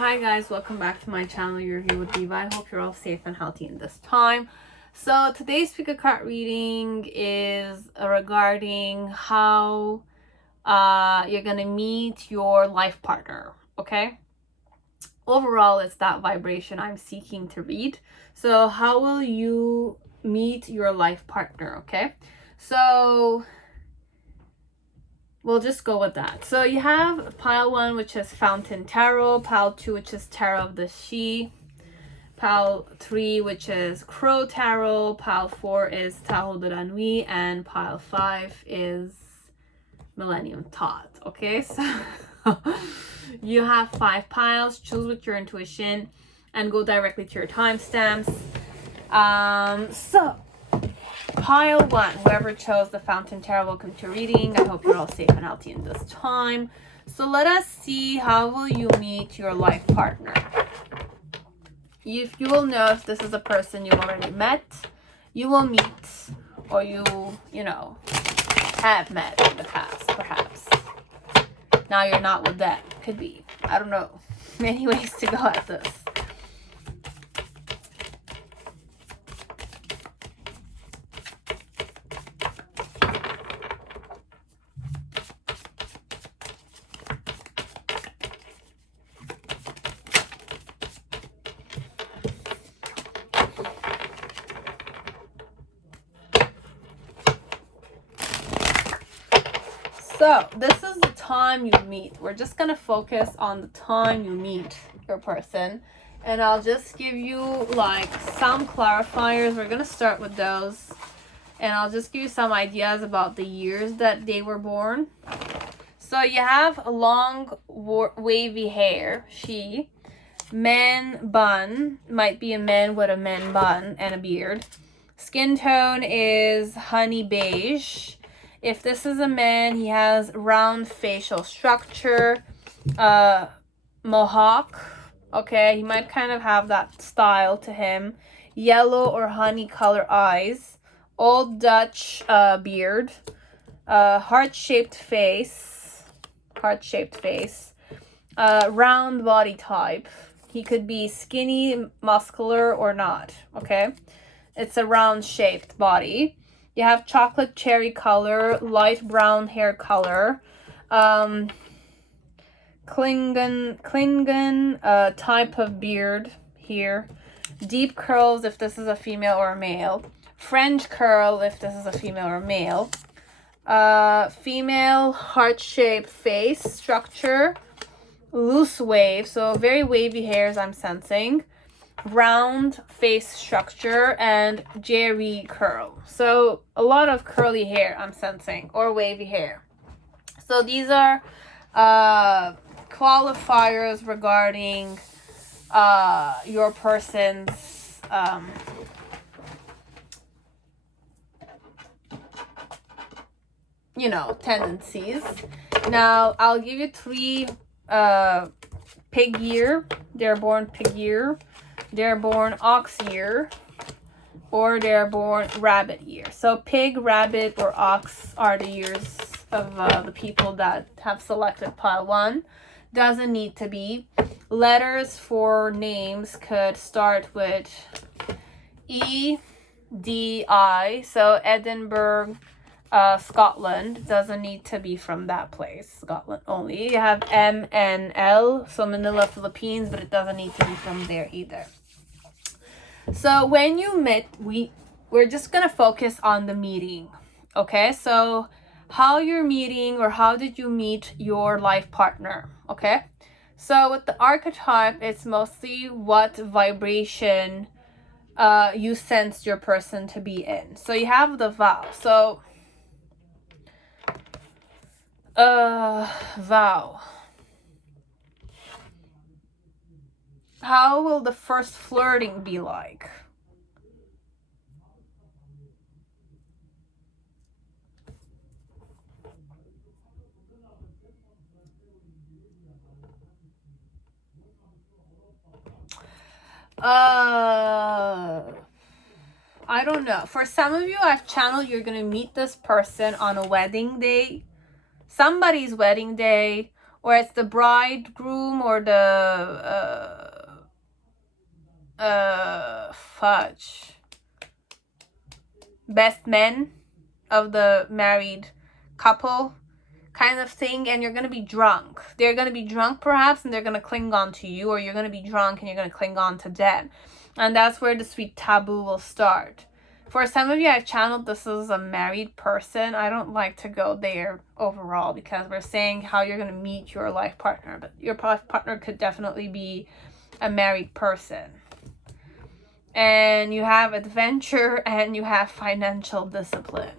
Hi guys, welcome back to my channel, Your Review with Diva. I hope you're all safe and healthy in this time. So today's pick a card reading is regarding how you're gonna meet your life partner, okay? Overall, it's that vibration I'm seeking to read. So how will you meet your life partner, okay? So we'll just go with that. So you have pile 1, which is Fountain Tarot, pile 2, which is Tarot of the She, pile 3, which is Crow Tarot, pile 4 is Tahoe de la Nuit, and pile 5 is Millennium Thoth. Okay, so you have 5 piles. Choose with your intuition and go directly to your timestamps. So pile 1, whoever chose the Fountain Tarot, welcome to reading. I hope you're all safe and healthy in this time. So let us see, how will you meet your life partner? You will know if this is a person you've already met, you will meet, or you know, have met in the past, perhaps. Now you're not with them. Could be. I don't know. Many ways to go at this. So this is the time you meet. We're just going to focus on the time you meet your person. And I'll just give you like some clarifiers. We're going to start with those. And I'll just give you some ideas about the years that they were born. So you have a long wavy hair, she. Man bun, might be a man with a man bun and a beard. Skin tone is honey beige. If this is a man, he has round facial structure, mohawk, okay, he might kind of have that style to him. Yellow or honey color eyes, old Dutch beard, heart-shaped face, round body type. He could be skinny, muscular, or not, okay? It's a round-shaped body. You have chocolate cherry color, light brown hair color, Klingon type of beard here, deep curls if this is a female or a male, French curl if this is a female or male, female heart-shaped face structure, loose wave, so very wavy hairs I'm sensing, round face structure, and jerry curl. So a lot of curly hair I'm sensing, or wavy hair. So these are qualifiers regarding your person's tendencies. Now I'll give you 3 pig year. They're born pig year, they're born ox year, or they're born rabbit year. So pig, rabbit, or ox are the years of the people that have selected pile 1. Doesn't need to be. Letters for names could start with E, D, I. So Edinburgh, Scotland. Doesn't need to be from that place. Scotland only. You have M and L. So Manila, Philippines. But it doesn't need to be from there either. So when you meet, we're just going to focus on the meeting. Okay? So how you're meeting, or how did you meet your life partner? Okay? So with the archetype, it's mostly what vibration you sense your person to be in. So you have the vow. So vow. How will the first flirting be like? I don't know. For some of you, I've channeled you're gonna meet this person on a wedding day, somebody's wedding day, or it's the bridegroom or the best men of the married couple kind of thing, and you're going to be drunk. They're going to be drunk perhaps, and they're going to cling on to you, or you're going to be drunk and you're going to cling on to them. And that's where the sweet taboo will start. For some of you, I've channeled this as a married person. I don't like to go there overall because we're saying how you're going to meet your life partner, but your partner could definitely be a married person. And you have adventure and you have financial discipline.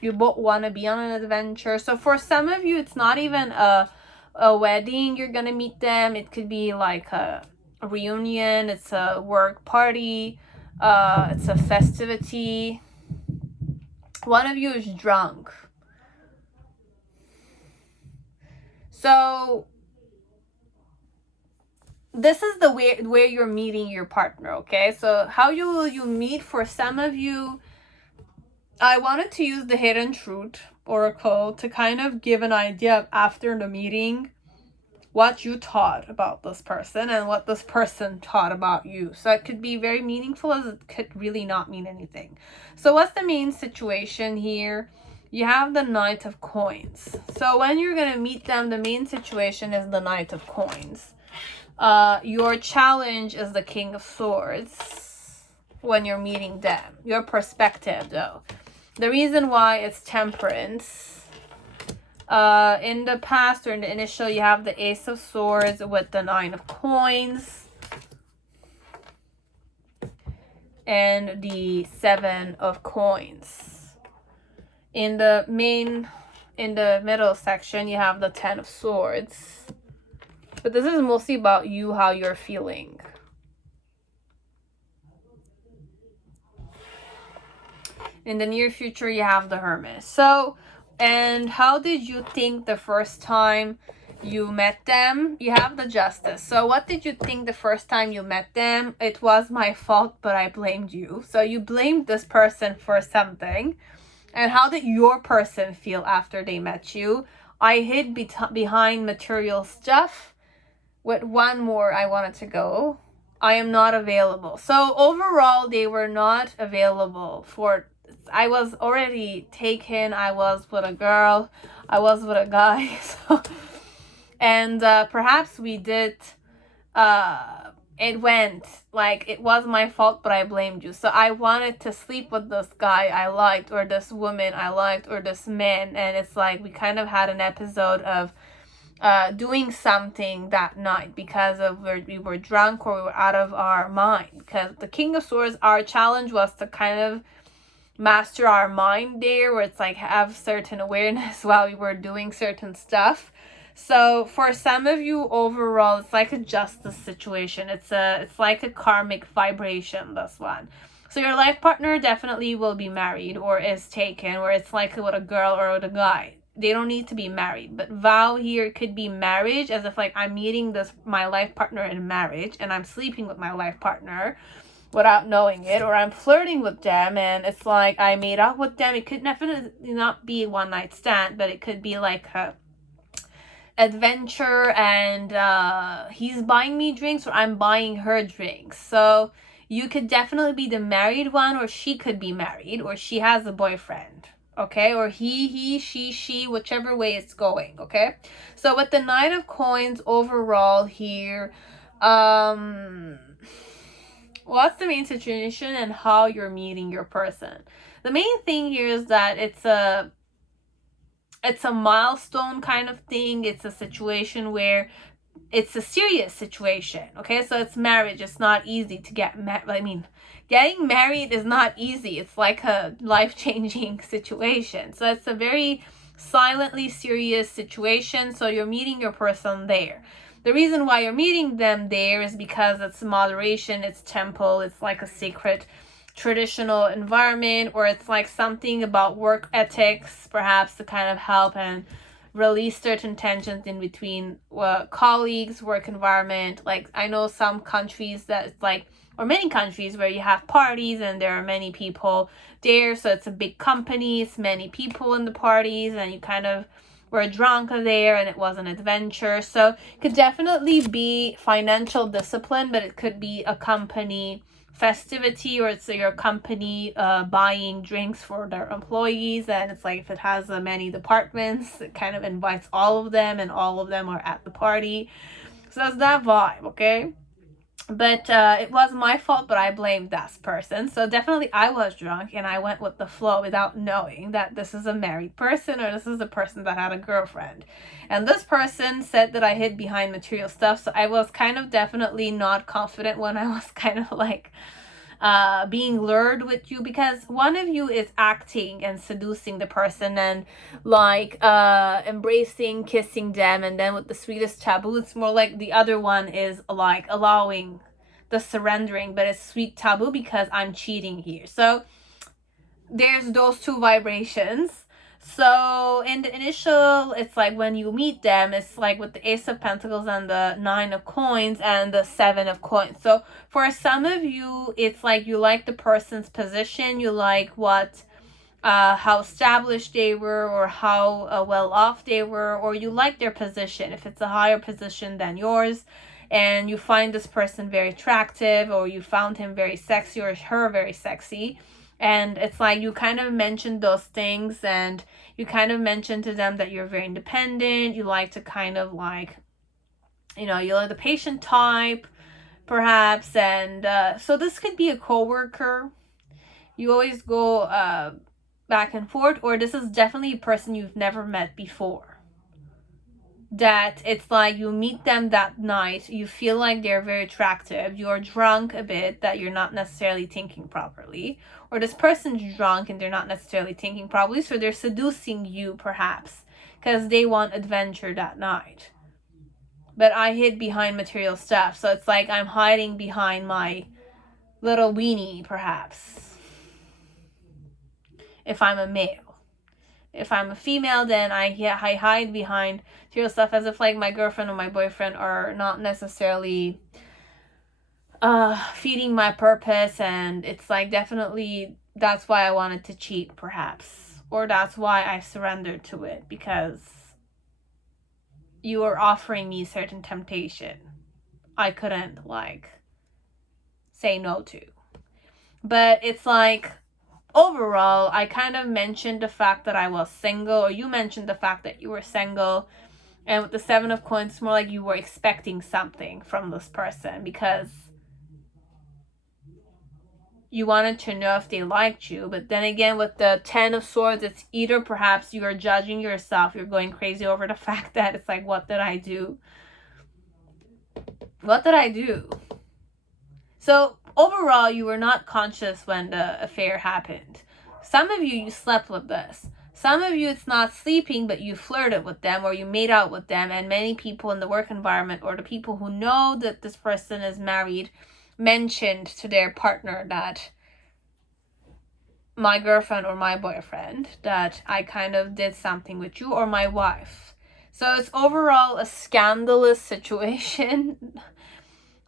You both want to be on an adventure. So for some of you, it's not even a wedding you're going to meet them. It could be like a reunion. It's a work party. It's a festivity. One of you is drunk. So this is the where you're meeting your partner, okay? So how will you meet? For some of you, I wanted to use the Hidden Truth Oracle to kind of give an idea of after the meeting what you thought about this person and what this person thought about you. So it could be very meaningful, as it could really not mean anything. So what's the main situation here? You have the Knight of Coins. So when you're going to meet them, the main situation is the Knight of Coins. Your challenge is the King of Swords when you're meeting them. Your perspective, though. The reason why it's Temperance. In the past or in the initial, you have the Ace of Swords with the Nine of Coins. And the Seven of Coins. In the middle section, you have the Ten of Swords. But this is mostly about you, how you're feeling. In the near future, you have the Hermit. So, and how did you think the first time you met them? You have the Justice. So what did you think the first time you met them? It was my fault, but I blamed you. So you blamed this person for something. And how did your person feel after they met you? I hid behind material stuff. With one more, I wanted to go. I am not available. So overall, they were not available for... I was already taken. I was with a girl. I was with a guy. So, and perhaps we did... it went like it was my fault, but I blamed you. So I wanted to sleep with this guy I liked, or this woman I liked, or this man. And it's like we kind of had an episode of doing something that night because of we were drunk or we were out of our mind. Because the King of Swords, our challenge was to kind of master our mind there, where it's like have certain awareness while we were doing certain stuff. So for some of you, overall, it's like a justice situation. It's like a karmic vibration, this one. So your life partner definitely will be married or is taken, or it's like with a girl or with a guy. They don't need to be married, but vow here could be marriage, as if like I'm meeting my life partner in marriage and I'm sleeping with my life partner without knowing it, or I'm flirting with them and it's like I made out with them. It could definitely not be a one night stand, but it could be like a adventure, and he's buying me drinks or I'm buying her drinks. So you could definitely be the married one, or she could be married, or she has a boyfriend. Okay, or he, she, whichever way it's going. Okay, so with the Knight of Coins overall here, what's the main situation and how you're meeting your person? The main thing here is that it's a milestone kind of thing. It's a situation where it's a serious situation. Okay, so it's marriage. It's not easy to get married. I mean, getting married is not easy. It's like a life-changing situation. So it's a very silently serious situation. So you're meeting your person there. The reason why you're meeting them there is because it's moderation, it's temple, it's like a sacred traditional environment, or it's like something about work ethics, perhaps to kind of help and release certain tensions in between colleagues, work environment. Like I know some countries that it's like or many countries where you have parties and there are many people there. So it's a big company, it's many people in the parties, and you kind of were drunk there and it was an adventure. So it could definitely be financial discipline, but it could be a company festivity, or it's your company buying drinks for their employees, and it's like if it has many departments, it kind of invites all of them and all of them are at the party. So that's that vibe, okay? But it was my fault, but I blamed that person. So definitely I was drunk and I went with the flow without knowing that this is a married person or this is a person that had a girlfriend. And this person said that I hid behind material stuff. So I was kind of definitely not confident when I was kind of like being lured with you, because one of you is acting and seducing the person and like embracing, kissing them, and then with the sweetest taboo, it's more like the other one is like allowing the surrendering, but it's sweet taboo because I'm cheating here. So there's those two vibrations. So in the initial, it's like when you meet them, it's like with the Ace of Pentacles and the Nine of Coins and the Seven of Coins. So for some of you, it's like you like the person's position, you like what how established they were, or how well off they were, or you like their position if it's a higher position than yours, and you find this person very attractive, or you found him very sexy or her very sexy. And it's like you kind of mentioned those things, and you kind of mentioned to them that you're very independent. You like to kind of like, you know, you're the patient type, perhaps. And so this could be a coworker. You always go back and forth, or this is definitely a person you've never met before. That it's like you meet them that night, you feel like they're very attractive, you're drunk a bit, that you're not necessarily thinking properly, or this person's drunk and they're not necessarily thinking properly, so they're seducing you perhaps because they want adventure that night. But I hid behind material stuff, so it's like I'm hiding behind my little weenie perhaps, if I'm a male. If I'm a female, then I hide behind material stuff, as if like my girlfriend or my boyfriend are not necessarily feeding my purpose, and it's like definitely that's why I wanted to cheat perhaps, or that's why I surrendered to it, because you were offering me certain temptation I couldn't like say no to. But it's like overall, I kind of mentioned the fact that I was single, or you mentioned the fact that you were single. And with the Seven of Coins, it's more like you were expecting something from this person because you wanted to know if they liked you. But then again, with the Ten of Swords, it's either perhaps you are judging yourself, you're going crazy over the fact that it's like, what did I do? What did I do? So overall, you were not conscious when the affair happened. Some of you slept with this. Some of you, it's not sleeping, but you flirted with them or you made out with them. And many people in the work environment, or the people who know that this person is married, mentioned to their partner that my girlfriend or my boyfriend, that I kind of did something with you, or my wife. So it's overall a scandalous situation.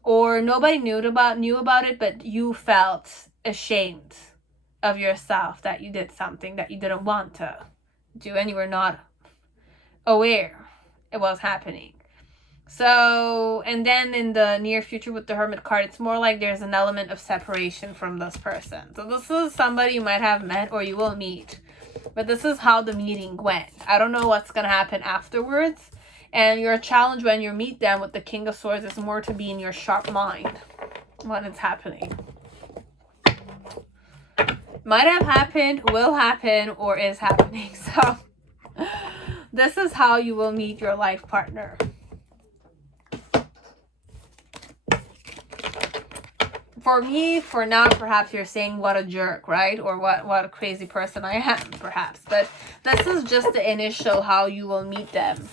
Or nobody knew about it, but you felt ashamed of yourself that you did something that you didn't want to do, and you were not aware it was happening. So, and then in the near future with the Hermit card, it's more like there's an element of separation from this person. So this is somebody you might have met or you will meet, but this is how the meeting went. I don't know what's gonna happen afterwards. And your challenge when you meet them with the King of Swords is more to be in your sharp mind when it's happening. Might have happened, will happen, or is happening. So this is how you will meet your life partner. For me, for now, perhaps you're saying what a jerk, right? Or what a crazy person I am, perhaps. But this is just the initial how you will meet them.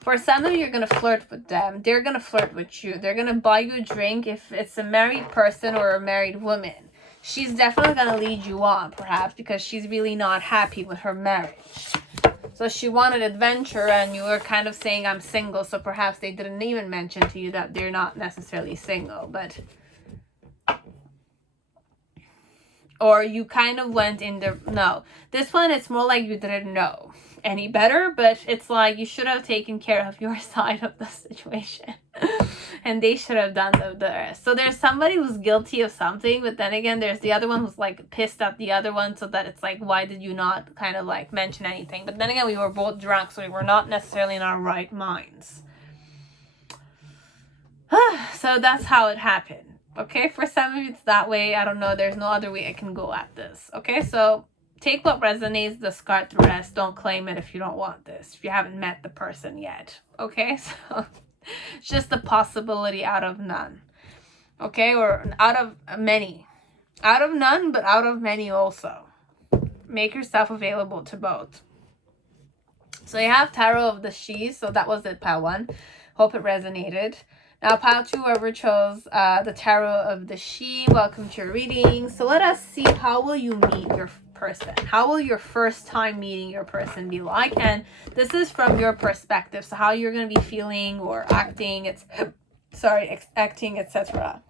For some of you, you're going to flirt with them. They're going to flirt with you. They're going to buy you a drink. If it's a married person or a married woman, she's definitely going to lead you on, perhaps, because she's really not happy with her marriage. So she wanted adventure, and you were kind of saying, I'm single. So perhaps they didn't even mention to you that they're not necessarily single. But or you kind of went in the no. This one, it's more like you didn't know any better, but it's like you should have taken care of your side of the situation. And they should have done the rest. So there's somebody who's guilty of something, but then again, there's the other one who's like pissed at the other one, so that it's like, why did you not kind of like mention anything? But then again, we were both drunk, so we were not necessarily in our right minds. So that's how it happened. Okay, for some of you it's that way. I don't know, there's no other way I can go at this. Okay, so take what resonates, discard the rest. Don't claim it if you don't want this, if you haven't met the person yet. Okay, so it's just a possibility out of none. Okay, or out of many. Out of none, but out of many also. Make yourself available to both. So you have Tarot of the She, so that was it, pile 1. Hope it resonated. Now, pile 2, whoever chose the Tarot of the She, welcome to your reading. So let us see, how will you meet your person? How will your first time meeting your person be like? And this is from your perspective, so how you're going to be feeling or acting, acting, etc.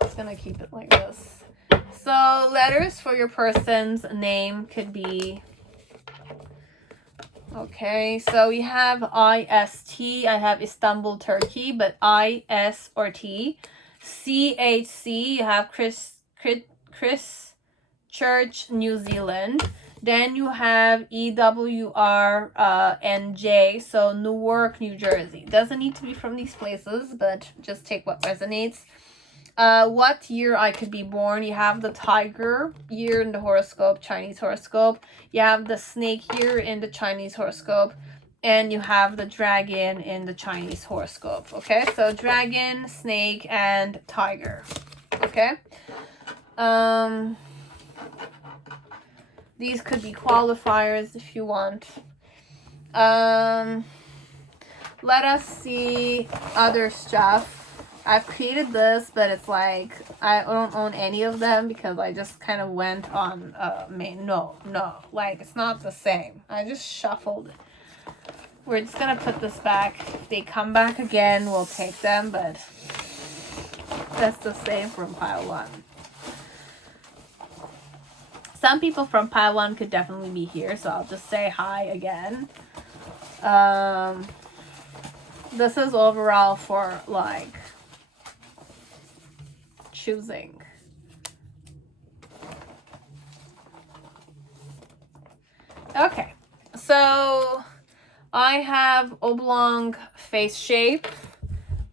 Just going to keep it like this. So letters for your person's name could be... Okay, so we have IST. I have Istanbul, Turkey, but IS or T. CHC, you have Christchurch, New Zealand. Then you have EWRNJ, so Newark, New Jersey. Doesn't need to be from these places, but just take what resonates. What year I could be born? You have the tiger year in the horoscope, Chinese horoscope. You have the snake year in the Chinese horoscope. And you have the dragon in the Chinese horoscope. Okay, so dragon, snake, and tiger. Okay. These could be qualifiers if you want. Let us see other stuff. I've created this, but it's like I don't own any of them because I just kind of went on no, like it's not the same. I just shuffled it. We're just gonna put this back. If they come back again, we'll take them, but that's the same from pile 1. Some people from pile 1 could definitely be here, so I'll just say hi again. This is overall for like choosing. Okay, so I have oblong face shape.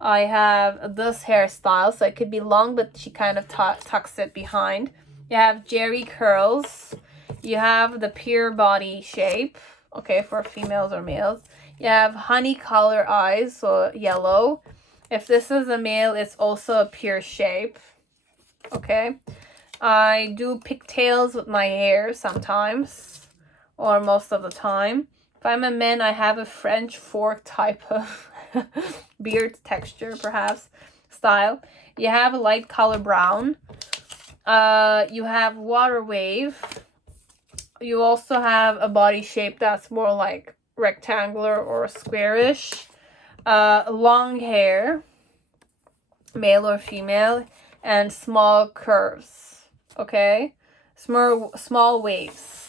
I have this hairstyle, so it could be long, but she kind of tucks it behind. You have Jerry curls. You have the pure body shape, okay, for females or males. You have honey color eyes, so yellow. If this is a male, it's also a pure shape. Okay, I do pigtails with my hair sometimes, or most of the time. If I'm a man, I have a French fork type of beard texture, perhaps, style. You have a light color brown. You have water wave. You also have a body shape that's more like rectangular or squarish. Long hair, male or female, and small curves, okay? Small waves.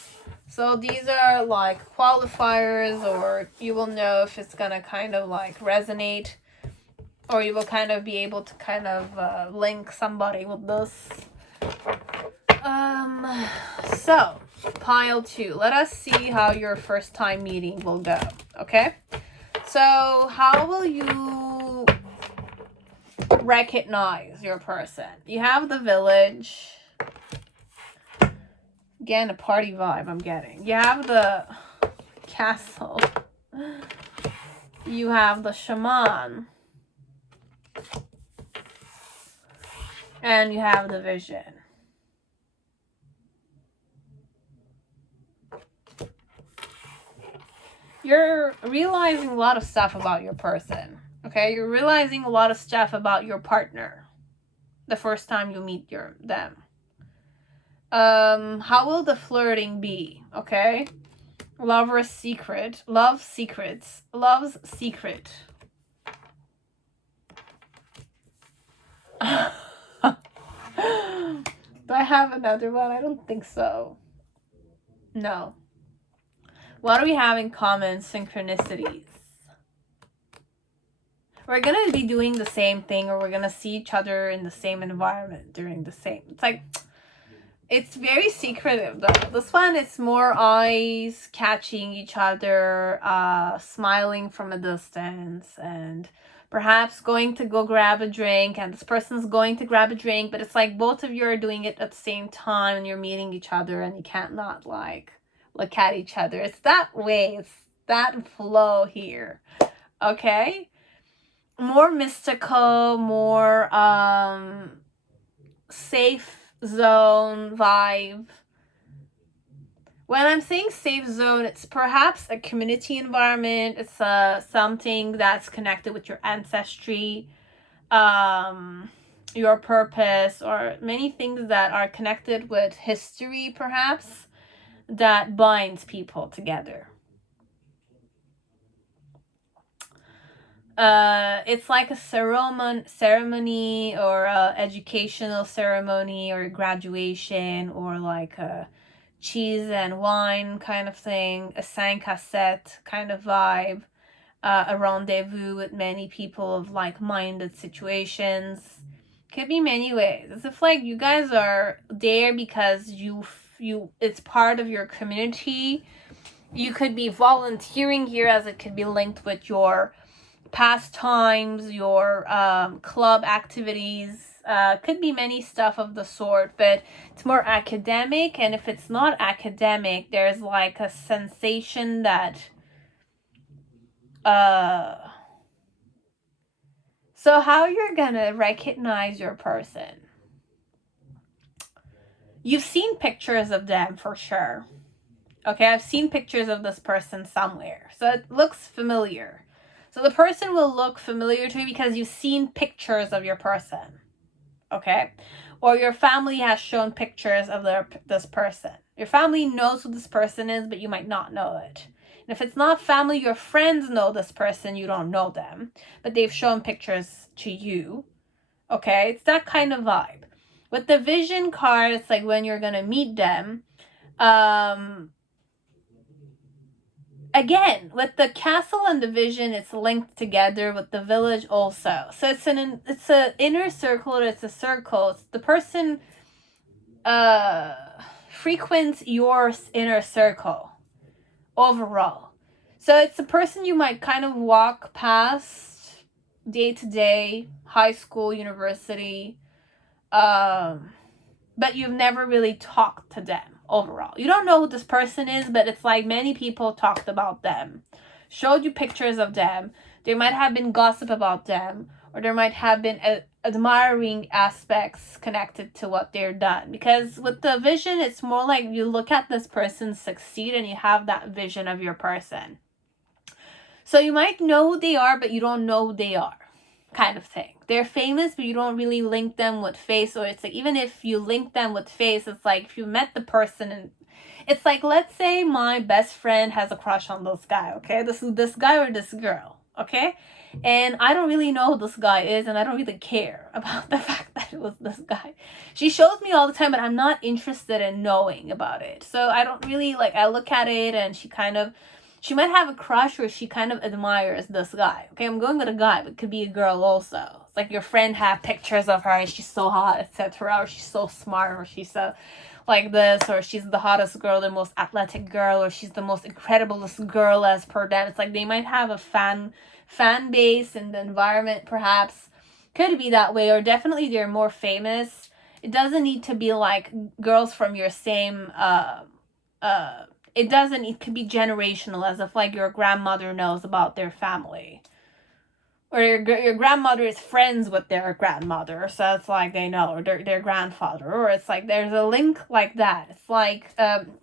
So these are like qualifiers, or you will know if it's gonna kind of like resonate, or you will kind of be able to kind of link somebody with this. So pile 2, let us see how your first time meeting will go. Okay, so how will you recognize your person? You have the village. Again, a party vibe I'm getting. You have the castle. You have the shaman. And you have the vision. You're realizing a lot of stuff about your person. Okay, you're realizing a lot of stuff about your partner the first time you meet them. How will the flirting be? Okay, lover's secret, love's secret. Do I have another one? I don't think so. No. What do we have in common? Synchronicities. We're gonna be doing the same thing, or we're gonna see each other in the same environment during the same. It's like, it's very secretive though. This one, it's more eyes catching each other, smiling from a distance, and perhaps going to go grab a drink, and this person's going to grab a drink, but it's like both of you are doing it at the same time, and you're meeting each other, and you can't not like look at each other. It's that way. It's that flow here. Okay? More mystical, more safe zone vibe. When I'm saying safe zone, it's perhaps a community environment. It's something that's connected with your ancestry, your purpose, or many things that are connected with history, perhaps, that binds people together. It's like a ceremony or a educational ceremony or a graduation, or like a cheese and wine kind of thing, a 5 cassette kind of vibe, a rendezvous with many people of like-minded situations. Could be many ways. It's if like you guys are there because you it's part of your community. You could be volunteering here, as it could be linked with your pastimes, your club activities. Could be many stuff of the sort, but it's more academic. And if it's not academic, there's like a sensation that so how you're gonna recognize your person? You've seen pictures of them for sure. Okay, I've seen pictures of this person somewhere, so it looks familiar. So the person will look familiar to you because you've seen pictures of your person. Okay? Or your family has shown pictures of this person. Your family knows who this person is, but you might not know it. And if it's not family, your friends know this person, you don't know them, but they've shown pictures to you. Okay? It's that kind of vibe. With the vision card, it's like when you're gonna meet them, again, with the castle and the vision, it's linked together with the village also. So it's an inner circle, or it's a circle. It's the person frequents your inner circle overall. So it's a person you might kind of walk past day to day, high school, university, but you've never really talked to them. Overall, you don't know who this person is, but it's like many people talked about them, showed you pictures of them. There might have been gossip about them, or there might have been admiring aspects connected to what they're done. Because with the vision, it's more like you look at this person succeed and you have that vision of your person. So you might know who they are, but you don't know who they are, kind of thing. They're famous, but you don't really link them with face. Or it's like, even if you link them with face, it's like if you met the person, and it's like, let's say my best friend has a crush on this guy, okay? This guy or this girl, okay? And I don't really know who this guy is, and I don't really care about the fact that it was this guy. She shows me all the time, but I'm not interested in knowing about it. So I don't really, like, I look at it, and she might have a crush, or she kind of admires this guy. Okay, I'm going with a guy, but it could be a girl also. It's like your friend have pictures of her, and she's so hot, etc. Or she's so smart, or she's so like this, or she's the hottest girl, the most athletic girl, or she's the most incrediblest girl as per them. It's like they might have a fan base in the environment, perhaps. Could be that way, or definitely they're more famous. It doesn't need to be like girls from your same it could be generational, as if like your grandmother knows about their family, or your grandmother is friends with their grandmother, so it's like they know, or their grandfather, or it's like there's a link like that. It's like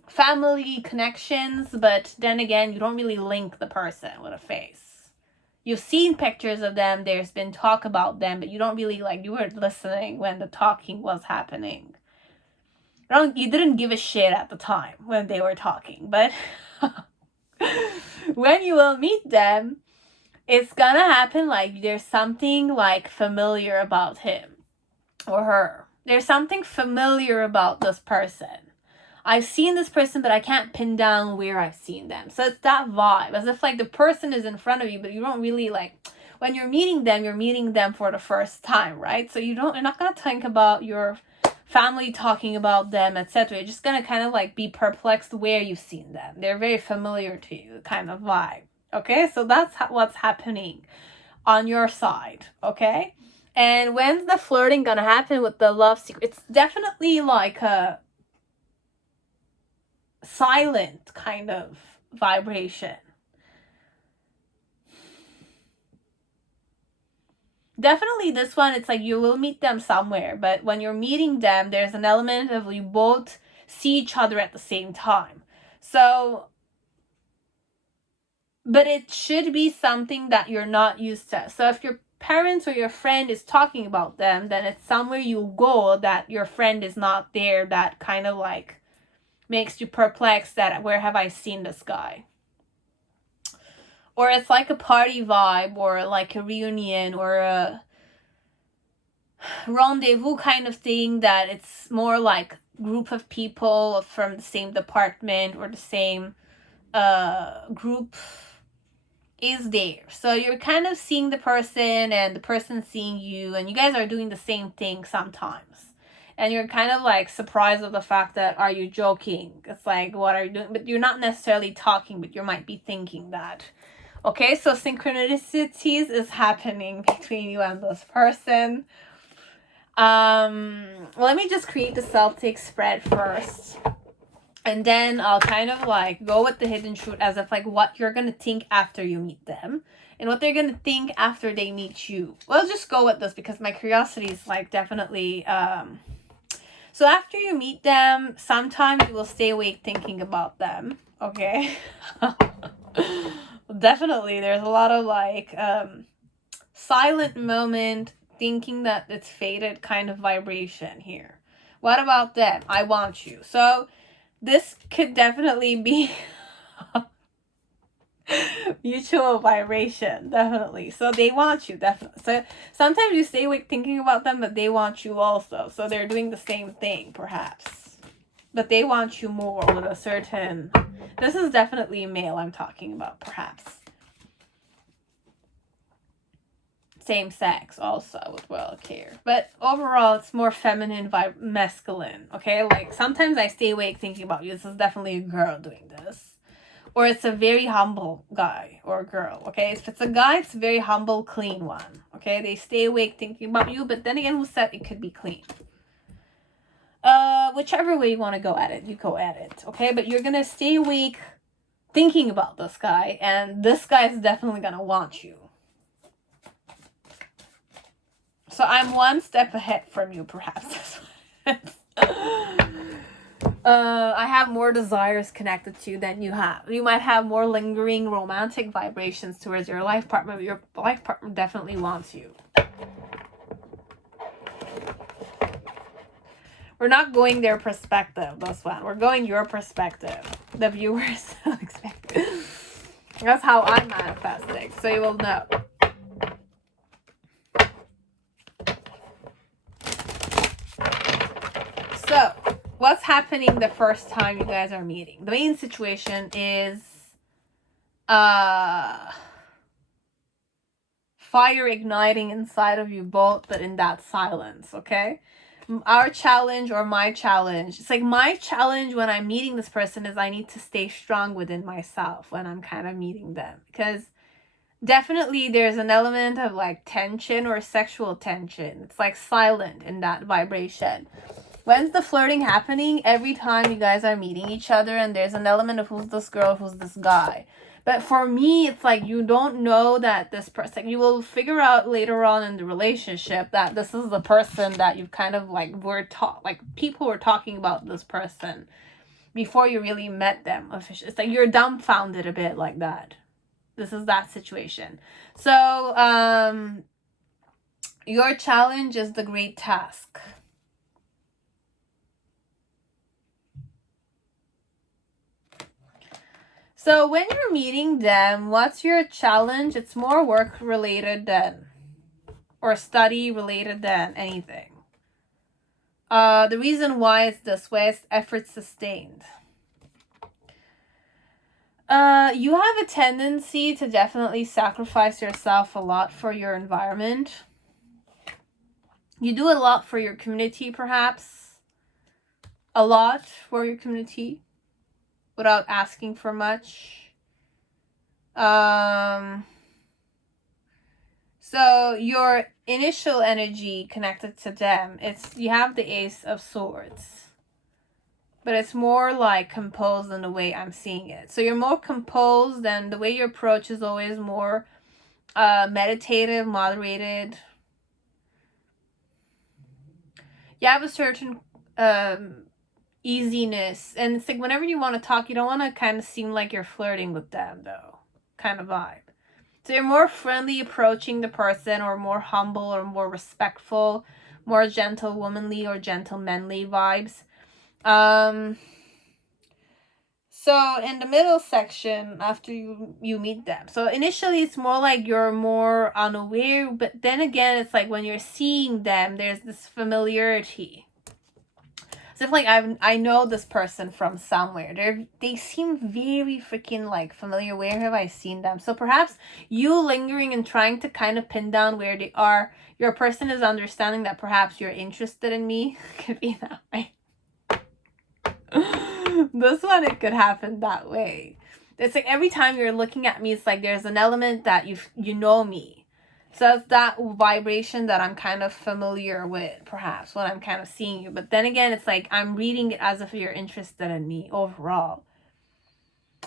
family connections, but then again, you don't really link the person with a face. You've seen pictures of them, there's been talk about them, but you don't really, like, you weren't listening when the talking was happening. You didn't give a shit at the time when they were talking, but when you will meet them, it's gonna happen like there's something like familiar about him. or her. There's something familiar about this person. I've seen this person, but I can't pin down where I've seen them. So it's that vibe, as if like the person is in front of you, but you don't really like, when you're meeting them for the first time, right? So you're not gonna think about your family talking about them, etc. You're just gonna kind of like be perplexed where you've seen them. They're very familiar to you, kind of vibe. Okay, so that's what's happening on your side. Okay, and when's the flirting gonna happen with the love secret? It's definitely like a silent kind of vibration. Definitely this one, it's like you will meet them somewhere, but when you're meeting them, there's an element of you both see each other at the same time. So, but it should be something that you're not used to. So if your parents or your friend is talking about them, then it's somewhere you go that your friend is not there, that kind of like makes you perplexed, that where have I seen this guy? Or it's like a party vibe, or like a reunion, or a rendezvous kind of thing, that it's more like group of people from the same department or the same group is there. So you're kind of seeing the person and the person seeing you, and you guys are doing the same thing sometimes. And you're kind of like surprised of the fact that, are you joking? It's like, what are you doing? But you're not necessarily talking, but you might be thinking that. Okay, so synchronicities is happening between you and this person. Let me just create the Celtic spread first. And then I'll kind of like go with the hidden truth, as if like what you're going to think after you meet them and what they're going to think after they meet you. We'll just go with this because my curiosity is like definitely... So after you meet them, sometimes you will stay awake thinking about them. Okay. Definitely, there's a lot of like silent moment, thinking that it's faded kind of vibration here. What about them? I want you. So this could definitely be mutual vibration, definitely. So they want you, definitely. So sometimes you stay awake thinking about them, but they want you also. So they're doing the same thing, perhaps. But they want you more with a certain... This is definitely male I'm talking about, perhaps. Same sex also with well care. But overall, it's more feminine, masculine, okay? Like, sometimes I stay awake thinking about you. This is definitely a girl doing this. Or it's a very humble guy or girl, okay? If it's a guy, it's a very humble, clean one, okay? They stay awake thinking about you, but then again, who said it could be clean? Whichever way you want to go at it, you go at it, okay? But you're gonna stay awake thinking about this guy, and this guy is definitely gonna want you. So I'm one step ahead from you, perhaps. I have more desires connected to you than you have. You might have more lingering romantic vibrations towards your life partner, but your life partner definitely wants you. We're not going their perspective, this one. We're going your perspective. The viewers expect. That's how I'm manifesting, so you will know. So, what's happening the first time you guys are meeting? The main situation is fire igniting inside of you both, but in that silence, okay? Our challenge, or my challenge, it's like my challenge when I'm meeting this person is I need to stay strong within myself when I'm kind of meeting them, because definitely there's an element of like tension or sexual tension. It's like silent in that vibration. When's the flirting happening? Every time you guys are meeting each other, and there's an element of who's this girl, who's this guy. But for me, it's like you don't know that this person, you will figure out later on in the relationship that this is the person that you've kind of like people were talking about this person before you really met them officially. It's like you're dumbfounded a bit like that. This is that situation. So, your challenge is the great task. So when you're meeting them, what's your challenge? It's more work related than, or study related than anything. The reason why it's this way is effort sustained. You have a tendency to definitely sacrifice yourself a lot for your environment. You do a lot for your community, perhaps. A lot for your community without asking for much. So your initial energy connected to them, you have the Ace of Swords. But it's more like composed in the way I'm seeing it. So you're more composed, and the way you approach is always more meditative, moderated. You have a certain easiness. And it's like whenever you want to talk, you don't want to kind of seem like you're flirting with them, though. Kind of vibe. So you're more friendly approaching the person, or more humble, or more respectful, more gentle womanly or gentlemanly vibes. So in the middle section, after you meet them, so initially it's more like you're more unaware, but then again it's like when you're seeing them, there's this familiarity. So if like I know this person from somewhere, they seem very freaking like familiar. Where have I seen them? So perhaps you lingering and trying to kind of pin down where they are, your person is understanding that perhaps you're interested in me. Could be that way. This one, it could happen that way. It's like every time you're looking at me, it's like there's an element that you know me. So it's that vibration that I'm kind of familiar with, perhaps, when I'm kind of seeing you. But then again, it's like I'm reading it as if you're interested in me overall.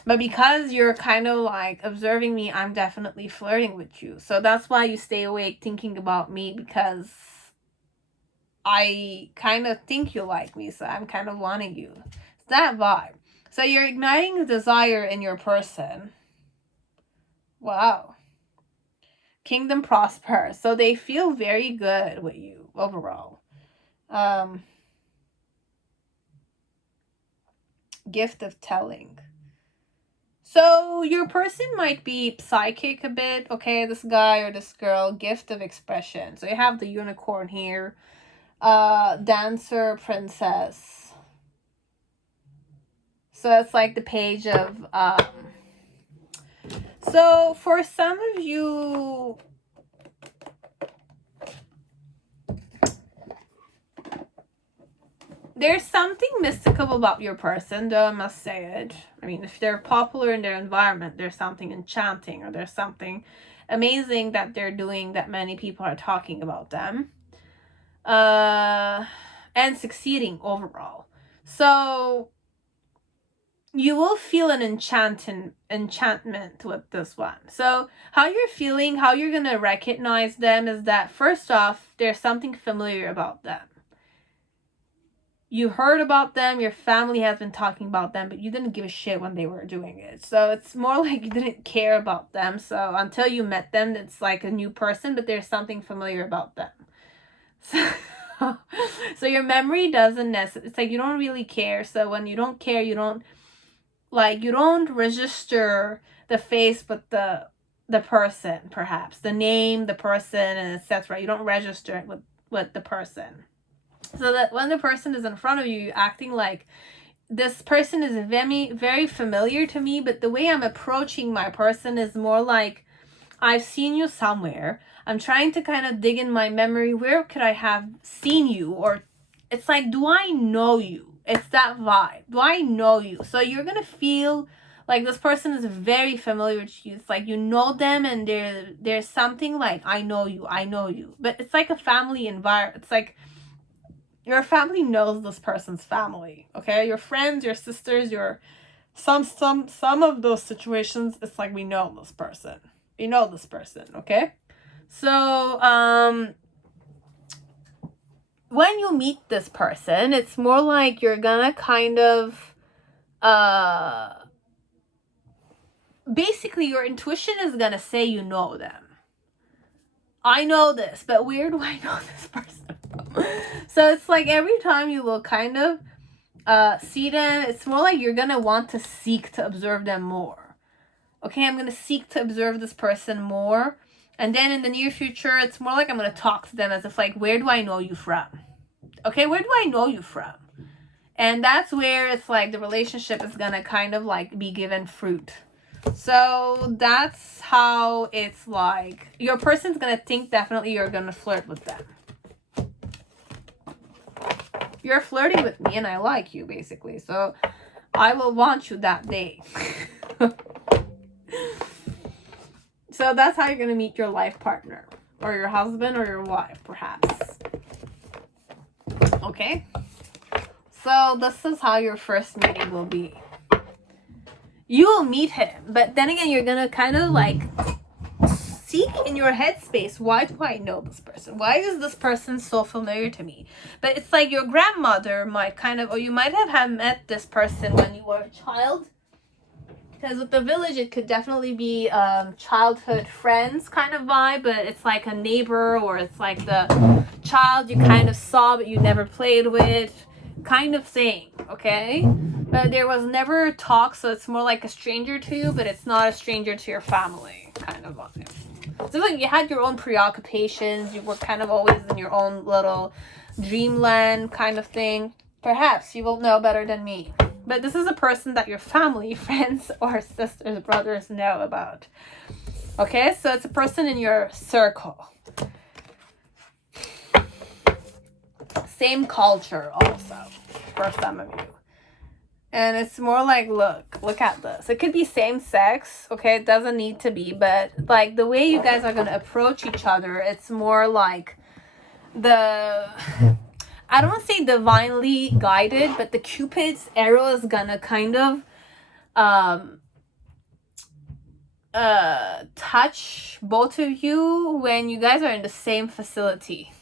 But because you're kind of like observing me, I'm definitely flirting with you. So that's why you stay awake thinking about me, because I kind of think you like me. So I'm kind of wanting you. It's that vibe. So you're igniting the desire in your person. Wow. Kingdom prospers. So they feel very good with you overall. Gift of telling. So your person might be psychic a bit. Okay, this guy or this girl. Gift of expression. So you have the unicorn here. Dancer, princess. So it's like the page of so for some of you, there's something mystical about your person, though, I must say it. I mean, if they're popular in their environment, there's something enchanting, or there's something amazing that they're doing that many people are talking about them. And succeeding overall. So you will feel an enchantment with this one. So how you're feeling, how you're going to recognize them is that, first off, there's something familiar about them. You heard about them, your family has been talking about them, but you didn't give a shit when they were doing it. So it's more like you didn't care about them. So until you met them, it's like a new person, but there's something familiar about them. So your memory doesn't necessarily, it's like you don't really care. So when you don't care, you don't register the face, but the person, perhaps the name, the person, and etc. You don't register it with the person. So that when the person is in front of you, you're acting like this person is very, very familiar to me, but the way I'm approaching my person is more like I've seen you somewhere. I'm trying to kind of dig in my memory. Where could I have seen you? Or it's like, do I know you? It's that vibe. Do I know you? So you're going to feel like this person is very familiar with you. It's like you know them, and there's something like, I know you. But it's like a family environment. It's like your family knows this person's family. Okay? Your friends, your sisters, some of those situations, it's like we know this person. You know this person, okay? So, when you meet this person, it's more like you're gonna kind of, basically your intuition is gonna say you know them. I know this, but where do I know this person? So it's like every time you will kind of, see them, it's more like you're gonna want to seek to observe them more. Okay, I'm going to seek to observe this person more. And then in the near future, it's more like I'm going to talk to them as if like, where do I know you from? Okay, where do I know you from? And that's where it's like the relationship is gonna kind of like be given fruit. So that's how it's like your person's gonna think definitely you're gonna flirt with them. You're flirting with me and I like you, basically. So I will want you that day. So that's how you're gonna meet your life partner, or your husband, or your wife, perhaps. Okay? So this is how your first meeting will be. You will meet him, but then again, you're gonna kind of like seek in your headspace, why do I know this person? Why is this person so familiar to me? But it's like your grandmother might kind of, or you might have met this person when you were a child. Because with the village, it could definitely be childhood friends kind of vibe, but it's like a neighbor, or it's like the child you kind of saw but you never played with kind of thing, okay? But there was never talk, so it's more like a stranger to you, but it's not a stranger to your family kind of vibe. So like you had your own preoccupations, you were kind of always in your own little dreamland kind of thing. Perhaps you will know better than me. But this is a person that your family, friends, or sisters, brothers know about. Okay, so it's a person in your circle. Same culture also for some of you. And it's more like, look at this. It could be same sex, okay? It doesn't need to be, but like the way you guys are going to approach each other, it's more like the, I don't want to say divinely guided, but the Cupid's arrow is going to kind of touch both of you when you guys are in the same facility.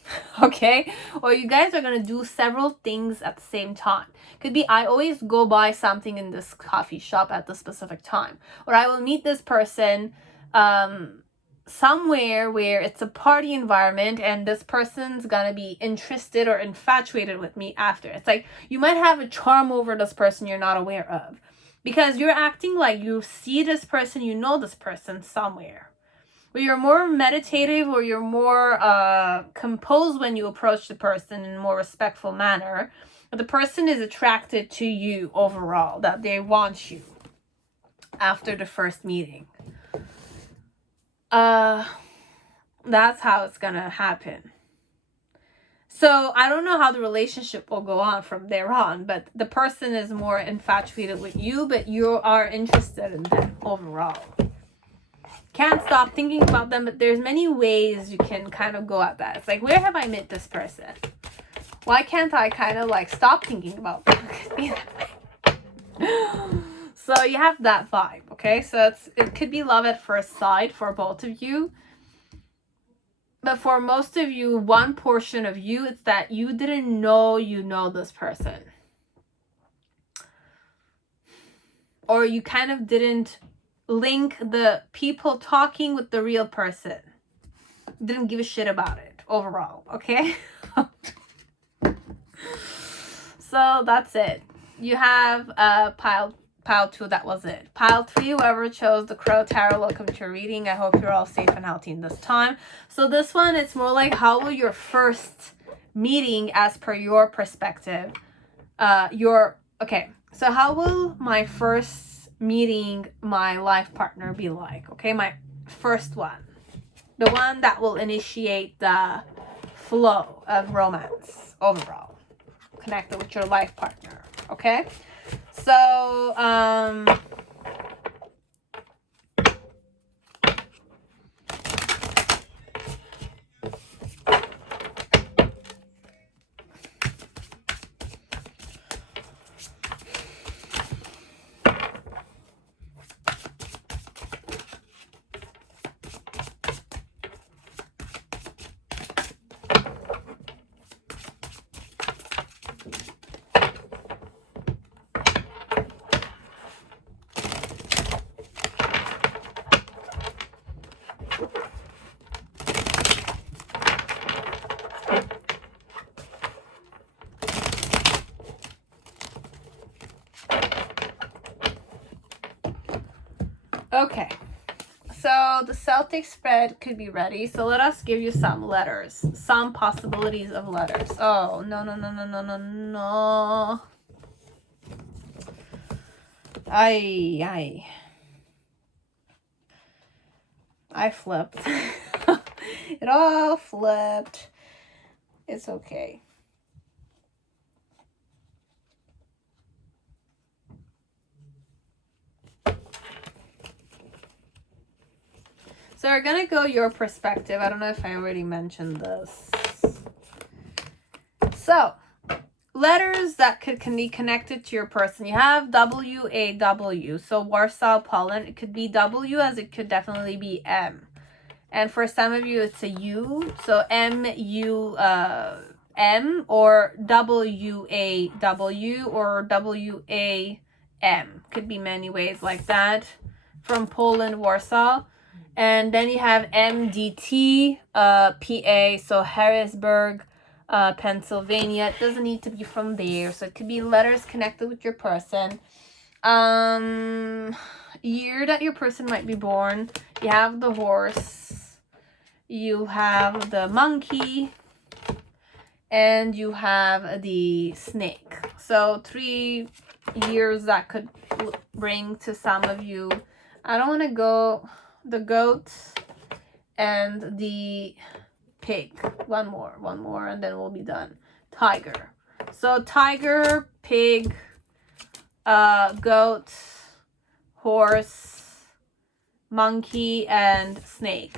Okay, or you guys are gonna do several things at the same time. Could be I always go buy something in this coffee shop at the specific time, or I will meet this person somewhere where it's a party environment and this person's gonna be interested or infatuated with me after. It's like you might have a charm over this person you're not aware of, because you're acting like you see this person, you know this person somewhere. But you're more meditative, or you're more composed when you approach the person in a more respectful manner. But the person is attracted to you overall, that they want you after the first meeting. That's how it's gonna happen. So I don't know how the relationship will go on from there on, but the person is more infatuated with you, but you are interested in them overall. Can't stop thinking about them, but there's many ways you can kind of go at that. It's like, where have I met this person? Why can't I kind of like stop thinking about them? So you have that vibe, okay? So it could be love at first sight for both of you. But for most of you, one portion of you, it's that you didn't know you know this person. Or you kind of didn't link the people talking with the real person. Didn't give a shit about it overall, okay? So that's it. You have pile 2, that was it. Pile 3, whoever chose the Crow Tarot, welcome to your reading. I hope you're all safe and healthy in this time. So this one, it's more like, how will your first meeting, as per your perspective, okay, so how will my first meeting my life partner be like? Okay, my first one, the one that will initiate the flow of romance overall, connected with your life partner. Okay, so okay, So the Celtic spread could be ready. So let us give you some letters, some possibilities of letters. Oh, no, no, no, no, no, no, no. I flipped. It all flipped. It's okay. So we're gonna go your perspective. I don't know if I already mentioned this. So, letters that can be connected to your person. You have W-A-W. So Warsaw, Poland. It could be W as it could definitely be M. And for some of you, it's a U. So M-U-M or W-A-W or W-A-M. Could be many ways like that. From Poland, Warsaw. And then you have MDT, PA, so Harrisburg, Pennsylvania. It doesn't need to be from there. So it could be letters connected with your person. Year that your person might be born. You have the horse. You have the monkey. And you have the snake. So 3 years that could bring to some of you. I don't want to go... The goat and the pig. One more, and then we'll be done. Tiger. So tiger, pig, goat, horse, monkey, and snake.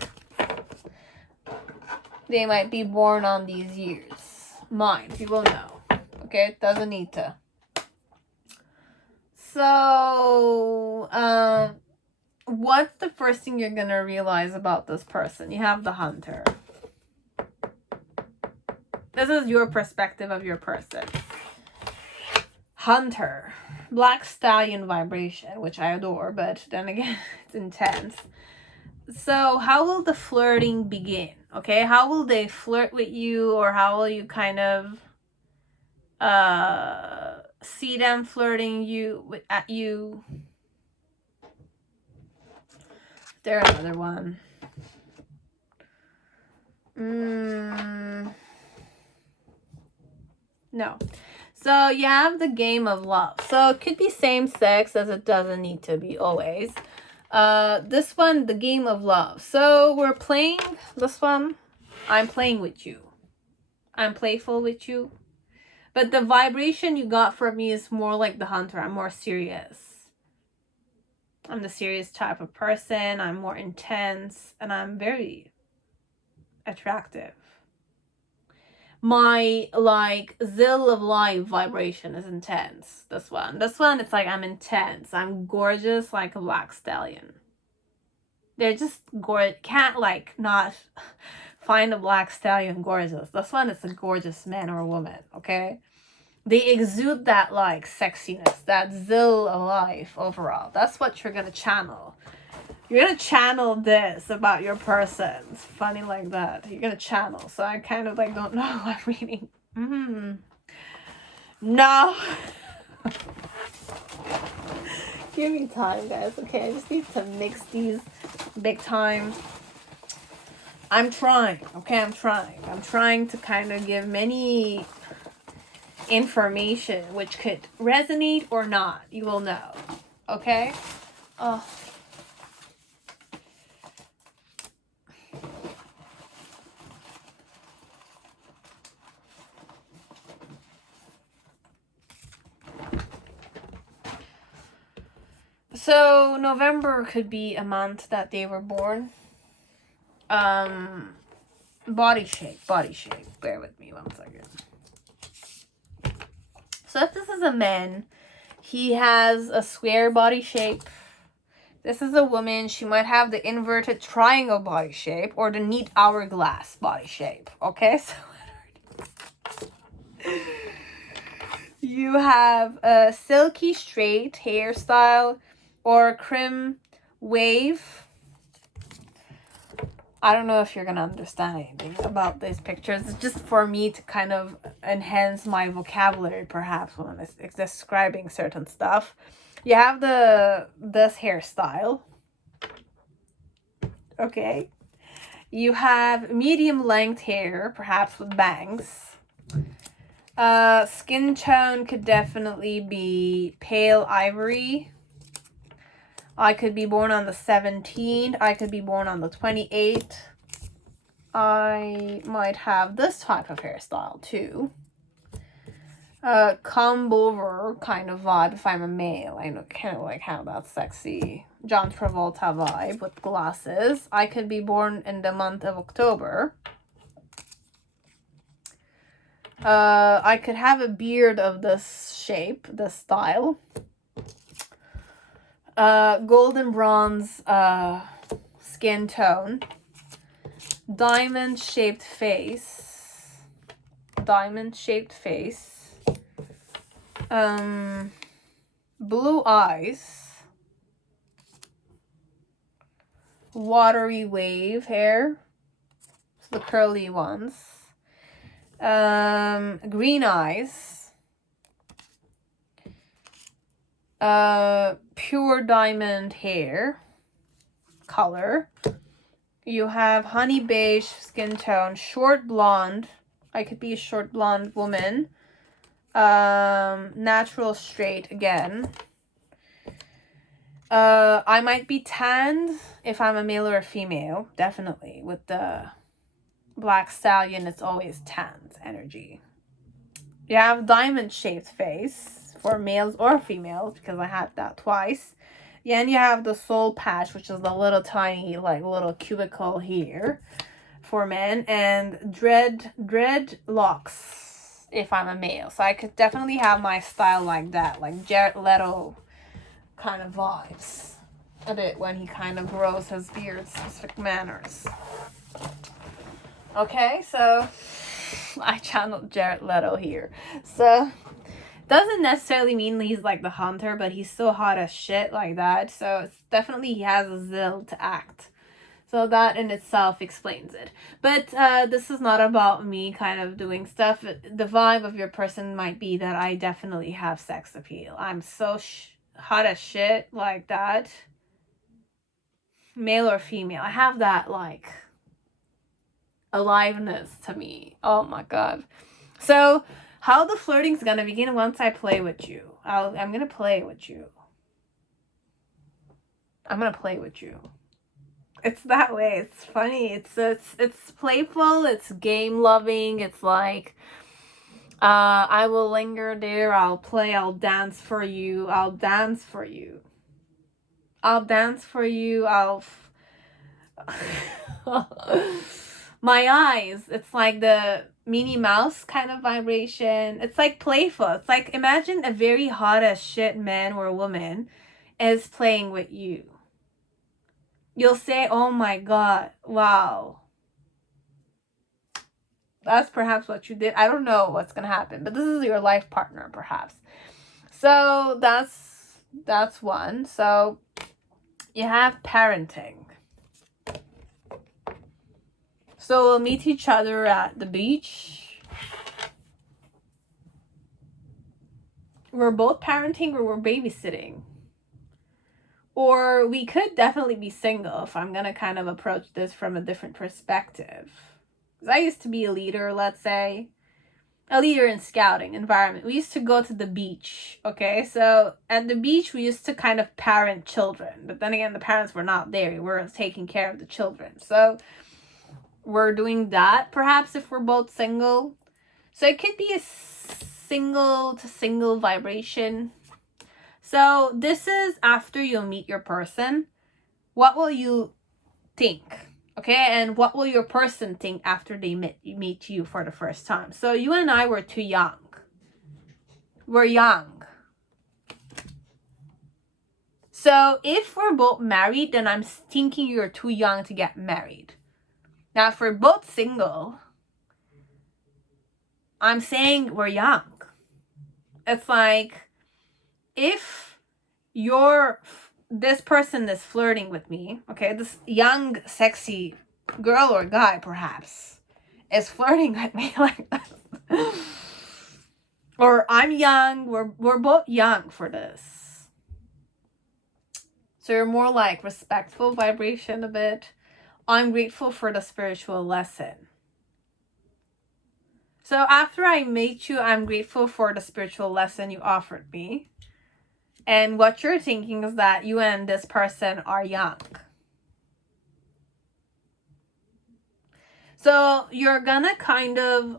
They might be born on these years. Mine, you will know. Okay, it doesn't need to. So, what's the first thing you're gonna realize about this person? You have the hunter. This is your perspective of your person. Hunter. Black stallion vibration, which I adore, but then again, it's intense. So how will the flirting begin? Okay, how will they flirt with you, or how will you kind of see them flirting at you? There, another one. No. So you have the game of love. So it could be same sex, as it doesn't need to be always. This one, the game of love. So we're playing this one. I'm playing with you. I'm playful with you. But the vibration you got from me is more like the hunter. I'm more serious. I'm the serious type of person. I'm more intense. And I'm very attractive. My, like, zeal of life vibration is intense. This one, it's like I'm intense. I'm gorgeous like a black stallion. They're just gorgeous. Can't, like, not find a black stallion gorgeous. This one is a gorgeous man or woman, okay? They exude that, like, sexiness, that zeal of life overall. That's what you're gonna channel. You're gonna channel this about your person. It's funny like that. You're gonna channel. So I kind of, like, don't know what I'm reading. No. Give me time, guys. Okay, I just need to mix these big time. I'm trying. Okay, I'm trying. I'm trying to kind of give many information which could resonate or not. You will know. Okay? So November could be a month that they were born. Body shape. Bear with me 1 second. So if this is a man, he has a square body shape. This is a woman. She might have the inverted triangle body shape or the neat hourglass body shape. Okay, so you have a silky straight hairstyle or a crim wave. I don't know if you're gonna understand anything about these pictures. It's just for me to kind of enhance my vocabulary, perhaps, when it's describing certain stuff. You have this hairstyle. Okay. You have medium length hair, perhaps with bangs. Skin tone could definitely be pale ivory. I could be born on the 17th. I could be born on the 28th. I might have this type of hairstyle too. Comb over kind of vibe if I'm a male. I know, kind of like how that sexy John Travolta vibe with glasses. I could be born in the month of October. I could have a beard of this shape, this style. Golden bronze skin tone. Diamond shaped face. Blue eyes. Watery wave hair. So the curly ones. Green eyes. Pure diamond hair color. You have honey beige skin tone, short blonde. I could be a short blonde woman. Natural straight again. I might be tanned if I'm a male or a female, definitely. With the black stallion, it's always tanned energy. You have diamond shaped face for males or females, because I had that twice. Yeah, and you have the soul patch, which is the little tiny, like, little cuticle here for men, and dread locks if I'm a male. So I could definitely have my style like that, like Jared Leto kind of vibes a bit when he kind of grows his beard, specific manners. Okay, so I channeled Jared Leto here. So doesn't necessarily mean he's like the hunter, but he's so hot as shit like that. So it's definitely he has a zeal to act. So that in itself explains it. But this is not about me kind of doing stuff. The vibe of your person might be that I definitely have sex appeal. I'm so hot as shit like that. Male or female. I have that like aliveness to me. Oh my god. So how the flirting's gonna begin once I play with you. I'm gonna play with you. I'm gonna play with you. It's that way. It's funny. It's playful. It's game loving. It's like, I will linger there. I'll play. I'll dance for you. I'll dance for you. I'll dance for you. My eyes. It's like the Minnie Mouse kind of vibration. It's like playful. It's like, imagine a very hot as shit man or woman is playing with you. You'll say, oh my god, wow. That's perhaps what you did. I don't know what's gonna happen, but this is your life partner, perhaps. So that's one. So you have parenting. So we'll meet each other at the beach. We're both parenting or we're babysitting. Or we could definitely be single if I'm going to kind of approach this from a different perspective. Because I used to be a leader, let's say. A leader in scouting environment. We used to go to the beach, okay? So at the beach, we used to kind of parent children. But then again, the parents were not there. We were taking care of the children. So we're doing that, perhaps, if we're both single. So it could be a single to single vibration. So this is after you meet your person. What will you think? Okay, and what will your person think after they meet you for the first time? So you and I were too young. We're young. So if we're both married, then I'm thinking you're too young to get married. Now, if we're both single, I'm saying we're young. It's like, if this person is flirting with me, okay, this young, sexy girl or guy, perhaps, is flirting with me like that. Or I'm young, we're both young for this. So you're more like respectful vibration a bit. I'm grateful for the spiritual lesson. So after I met you, I'm grateful for the spiritual lesson you offered me. And what you're thinking is that you and this person are young. So you're gonna kind of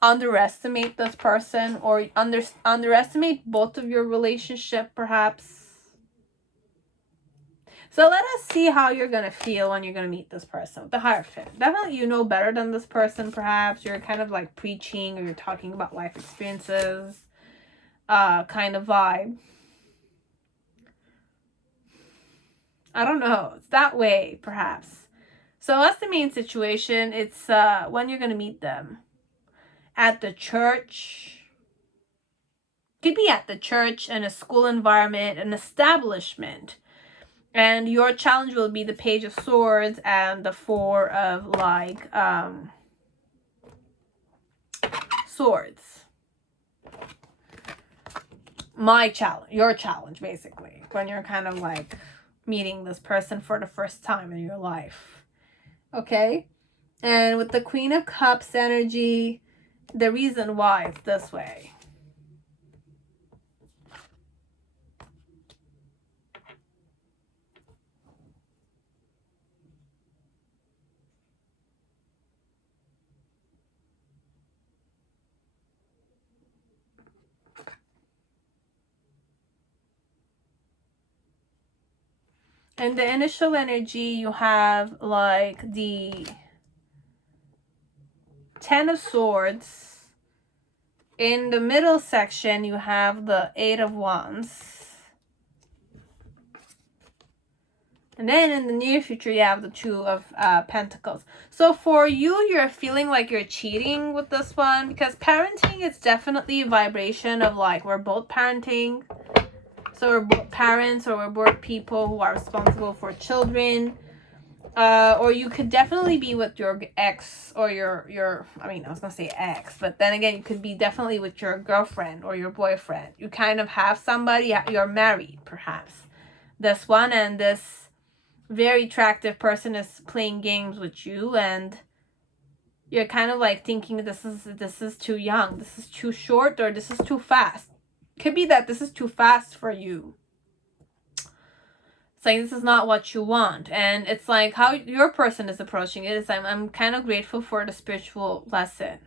underestimate this person, or underestimate both of your relationship perhaps. So let us see how you're going to feel when you're going to meet this person. The Hierophant. Definitely you know better than this person perhaps. You're kind of like preaching, or you're talking about life experiences kind of vibe. I don't know. It's that way perhaps. So what's the main situation? It's when you're going to meet them. At the church. Could be at the church, in a school environment, an establishment. And your challenge will be the Page of Swords and the Four of like Swords. Your challenge basically, when you're kind of like meeting this person for the first time in your life. Okay? And with the Queen of Cups energy, the reason why it's this way. In the initial energy, you have like the Ten of Swords. In the middle section, you have the Eight of Wands. And then in the near future, you have the Two of Pentacles. So for you, you're feeling like you're cheating with this one. Because parenting is definitely a vibration of like, we're both parenting. So we're both parents, or we're both people who are responsible for children. Or you could definitely be with your ex, or your I was gonna say ex, but then again, you could be definitely with your girlfriend or your boyfriend. You kind of have somebody, you're married perhaps. This one, and this very attractive person is playing games with you, and you're kind of like thinking this is too young, this is too short, or this is too fast. Could be that this is too fast for you. It's like this is not what you want. And it's like how your person is approaching it is, I'm kind of grateful for the spiritual lesson.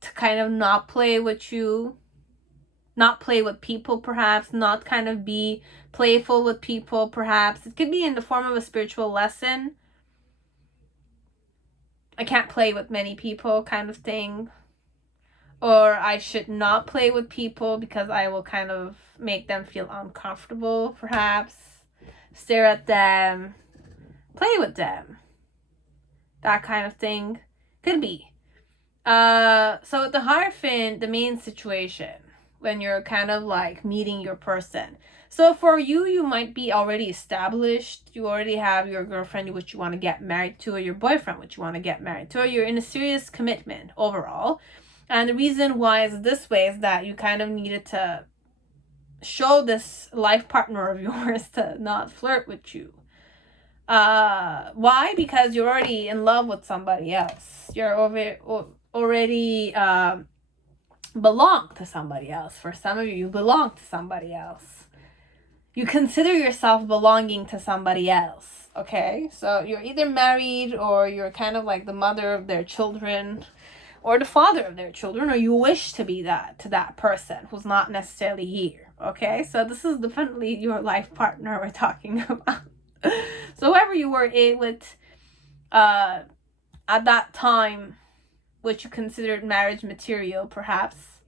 To kind of not play with you, not play with people perhaps, not kind of be playful with people perhaps. It could be in the form of a spiritual lesson. I can't play with many people kind of thing. Or I should not play with people because I will kind of make them feel uncomfortable, perhaps. Stare at them. Play with them. That kind of thing. Could be. So with the Hierophant, the main situation, when you're kind of like meeting your person. So for you, you might be already established. You already have your girlfriend which you want to get married to, or your boyfriend which you want to get married to, or you're in a serious commitment overall. And the reason why is this way is that you kind of needed to show this life partner of yours to not flirt with you. Why? Because you're already in love with somebody else. You're already belong to somebody else. For some of you, you belong to somebody else. You consider yourself belonging to somebody else. Okay? So you're either married, or you're kind of like the mother of their children, or the father of their children, or you wish to be that to that person who's not necessarily here. Okay, so this is definitely your life partner we're talking about. So whoever you were in with at that time, which you considered marriage material perhaps,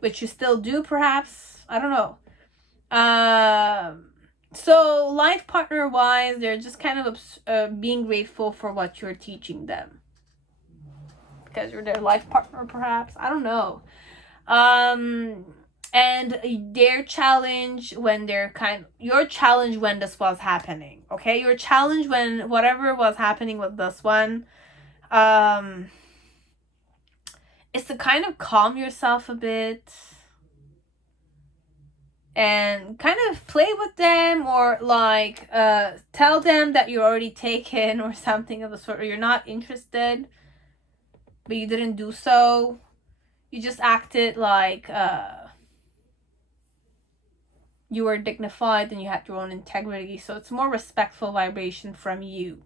which you still do perhaps, I don't know. So life partner wise, they're just kind of being grateful for what you're teaching them. Because you're their life partner perhaps, I don't know. And their challenge when your challenge when this was happening, okay? Your challenge when whatever was happening with this one, is to kind of calm yourself a bit and kind of play with them, or like tell them that you're already taken or something of the sort, or you're not interested, but you didn't do so. You just acted like you were dignified and you had your own integrity. So it's more respectful vibration from you.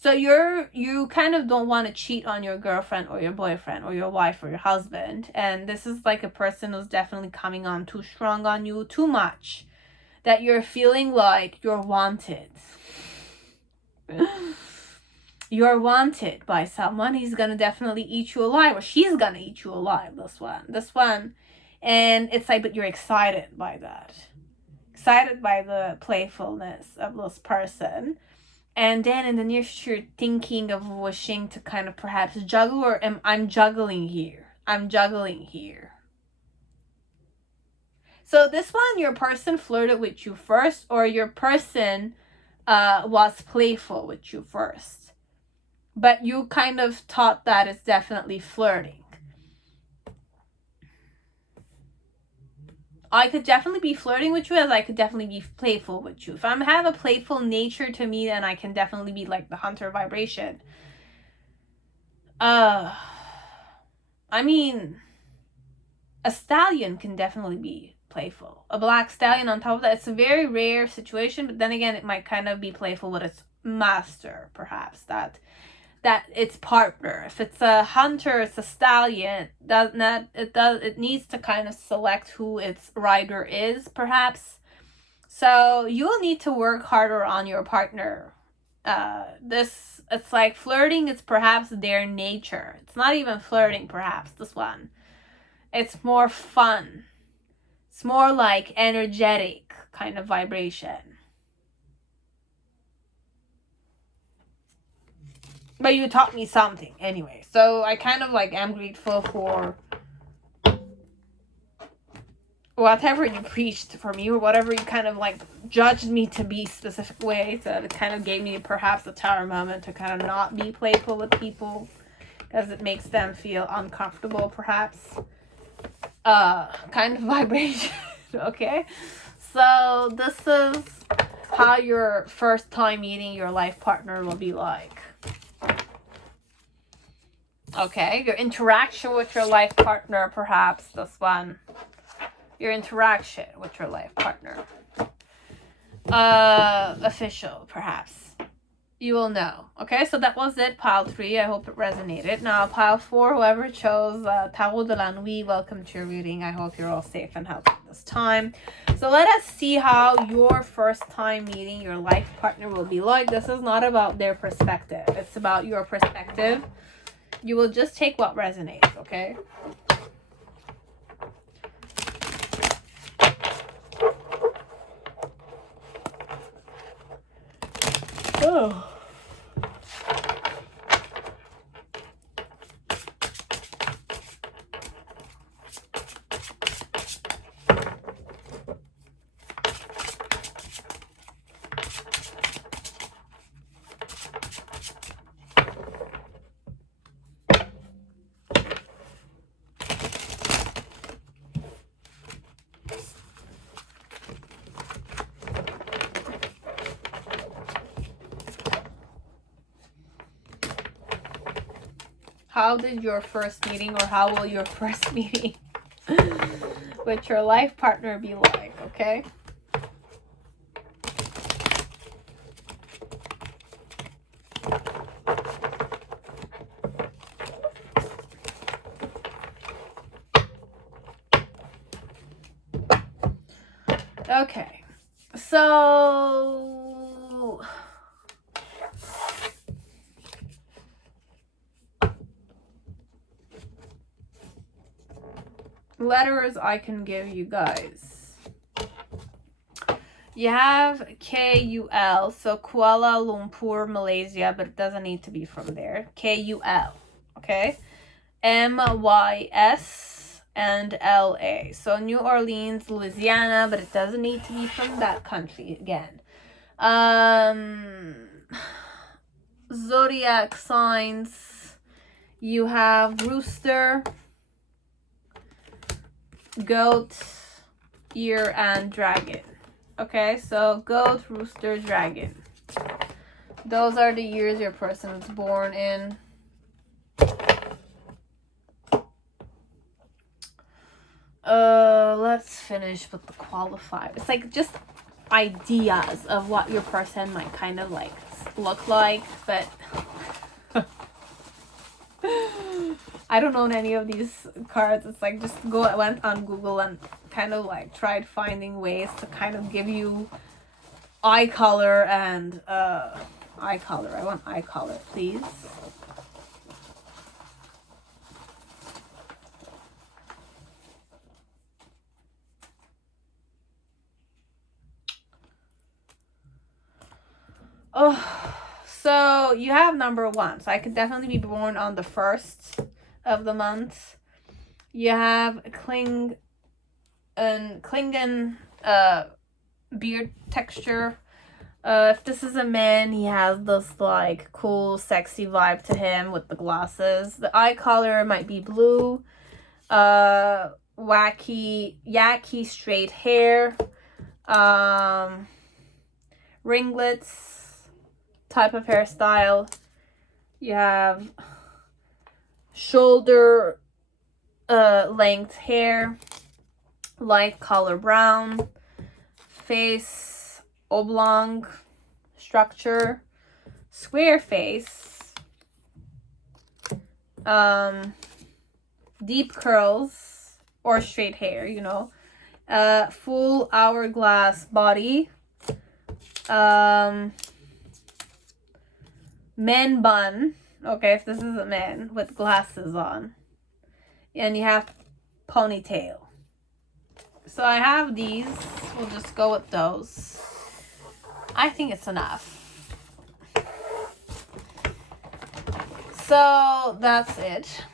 So you kind of don't want to cheat on your girlfriend or your boyfriend or your wife or your husband. And this is like a person who's definitely coming on too strong on you, too much, that you're feeling like you're wanted. You're wanted by someone. He's gonna definitely eat you alive, or she's gonna eat you alive. This one. And it's like, but you're excited by that. Excited by the playfulness of this person. And then in the near future, you're thinking of wishing to kind of perhaps juggle, or I'm juggling here. I'm juggling here. So this one, your person flirted with you first, or your person was playful with you first. But you kind of thought that it's definitely flirting. I could definitely be flirting with you, as I could definitely be playful with you. If I have a playful nature to me, then I can definitely be like the hunter vibration. I mean, a stallion can definitely be playful. A black stallion on top of that, it's a very rare situation, but then again, it might kind of be playful with its master, perhaps, that its partner. If it's a hunter, it's a stallion, it needs to kind of select who its rider is, perhaps. So you'll need to work harder on your partner. It's like flirting, it's perhaps their nature. It's not even flirting, perhaps, this one. It's more fun. It's more like energetic kind of vibration. But you taught me something anyway. So I kind of like am grateful for whatever you preached for me, or whatever you kind of like judged me to be specific ways. So it kind of gave me perhaps a tower moment to kind of not be playful with people, because it makes them feel uncomfortable, perhaps. Kind of vibration. Okay? So this is how your first time meeting your life partner will be like. Okay, your interaction with your life partner, perhaps this one. Your interaction with your life partner. Official, perhaps. You will know. Okay, so that was it, pile 3. I hope it resonated. Now, pile 4, whoever chose Tarot de la Nuit, welcome to your reading. I hope you're all safe and healthy this time. So let us see how your first time meeting your life partner will be like. This is not about their perspective. It's about your perspective. You will just take what resonates, okay? Oh. How did your first meeting, or how will your first meeting with your life partner be like, okay? Okay, so letters I can give you guys. You have KUL, so Kuala Lumpur, Malaysia, but it doesn't need to be from there. KUL, okay? MYS and LA. So New Orleans, Louisiana, but it doesn't need to be from that country again. Zodiac signs. You have rooster, goat, ear, and dragon. Okay, so goat, rooster, dragon. Those are the years your person is born in. Let's finish with the qualifier. It's like just ideas of what your person might kind of like look like, but I don't own any of these cards. It's like just went on Google and kind of like tried finding ways to kind of give you eye color and eye color. I want eye color, please. Oh, so you have number 1. So I could definitely be born on the 1st of the month. You have Klingon beard texture. If this is a man, he has this like cool, sexy vibe to him with the glasses. The eye color might be blue. Yaki straight hair. Ringlets type of hairstyle. You have shoulder length hair, light color brown, face oblong structure, square face, deep curls or straight hair, you know, full hourglass body, man bun. Okay, if this is a man with glasses on. And you have ponytail. So I have these. We'll just go with those. I think it's enough. So that's it.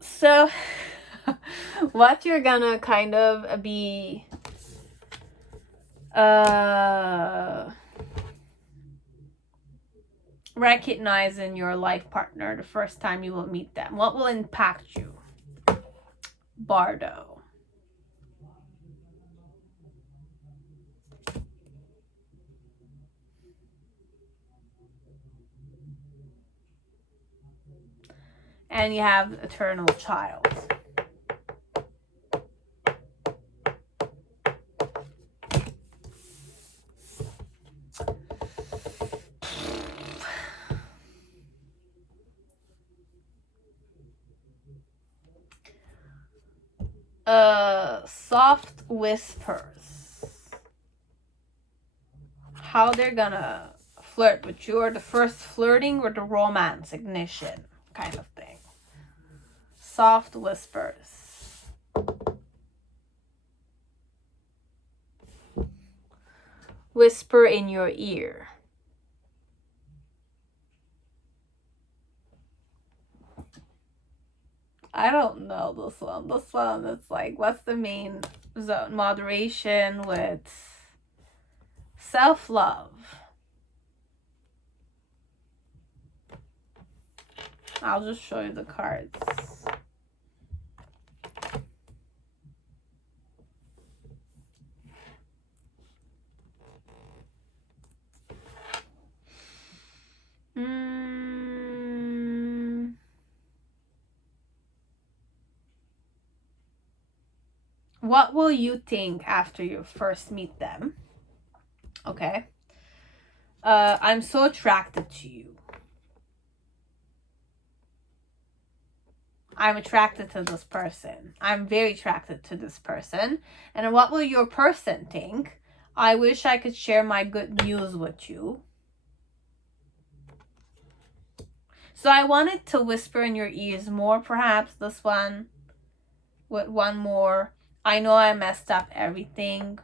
So what you're gonna kind of be recognize in your life partner the first time you will meet them. What will impact you? Bardo. And you have Eternal Child. Soft whispers. How they're gonna flirt with you, or the first flirting or the romance ignition kind of thing. Soft whispers. Whisper in your ear. I don't know this one. This one, it's like, what's the main zone? Moderation with self-love. I'll just show you the cards. What will you think after you first meet them? Okay. I'm so attracted to you. I'm attracted to this person. I'm very attracted to this person. And what will your person think? I wish I could share my good news with you. So I wanted to whisper in your ears more, perhaps this one with one more. I know I messed up everything.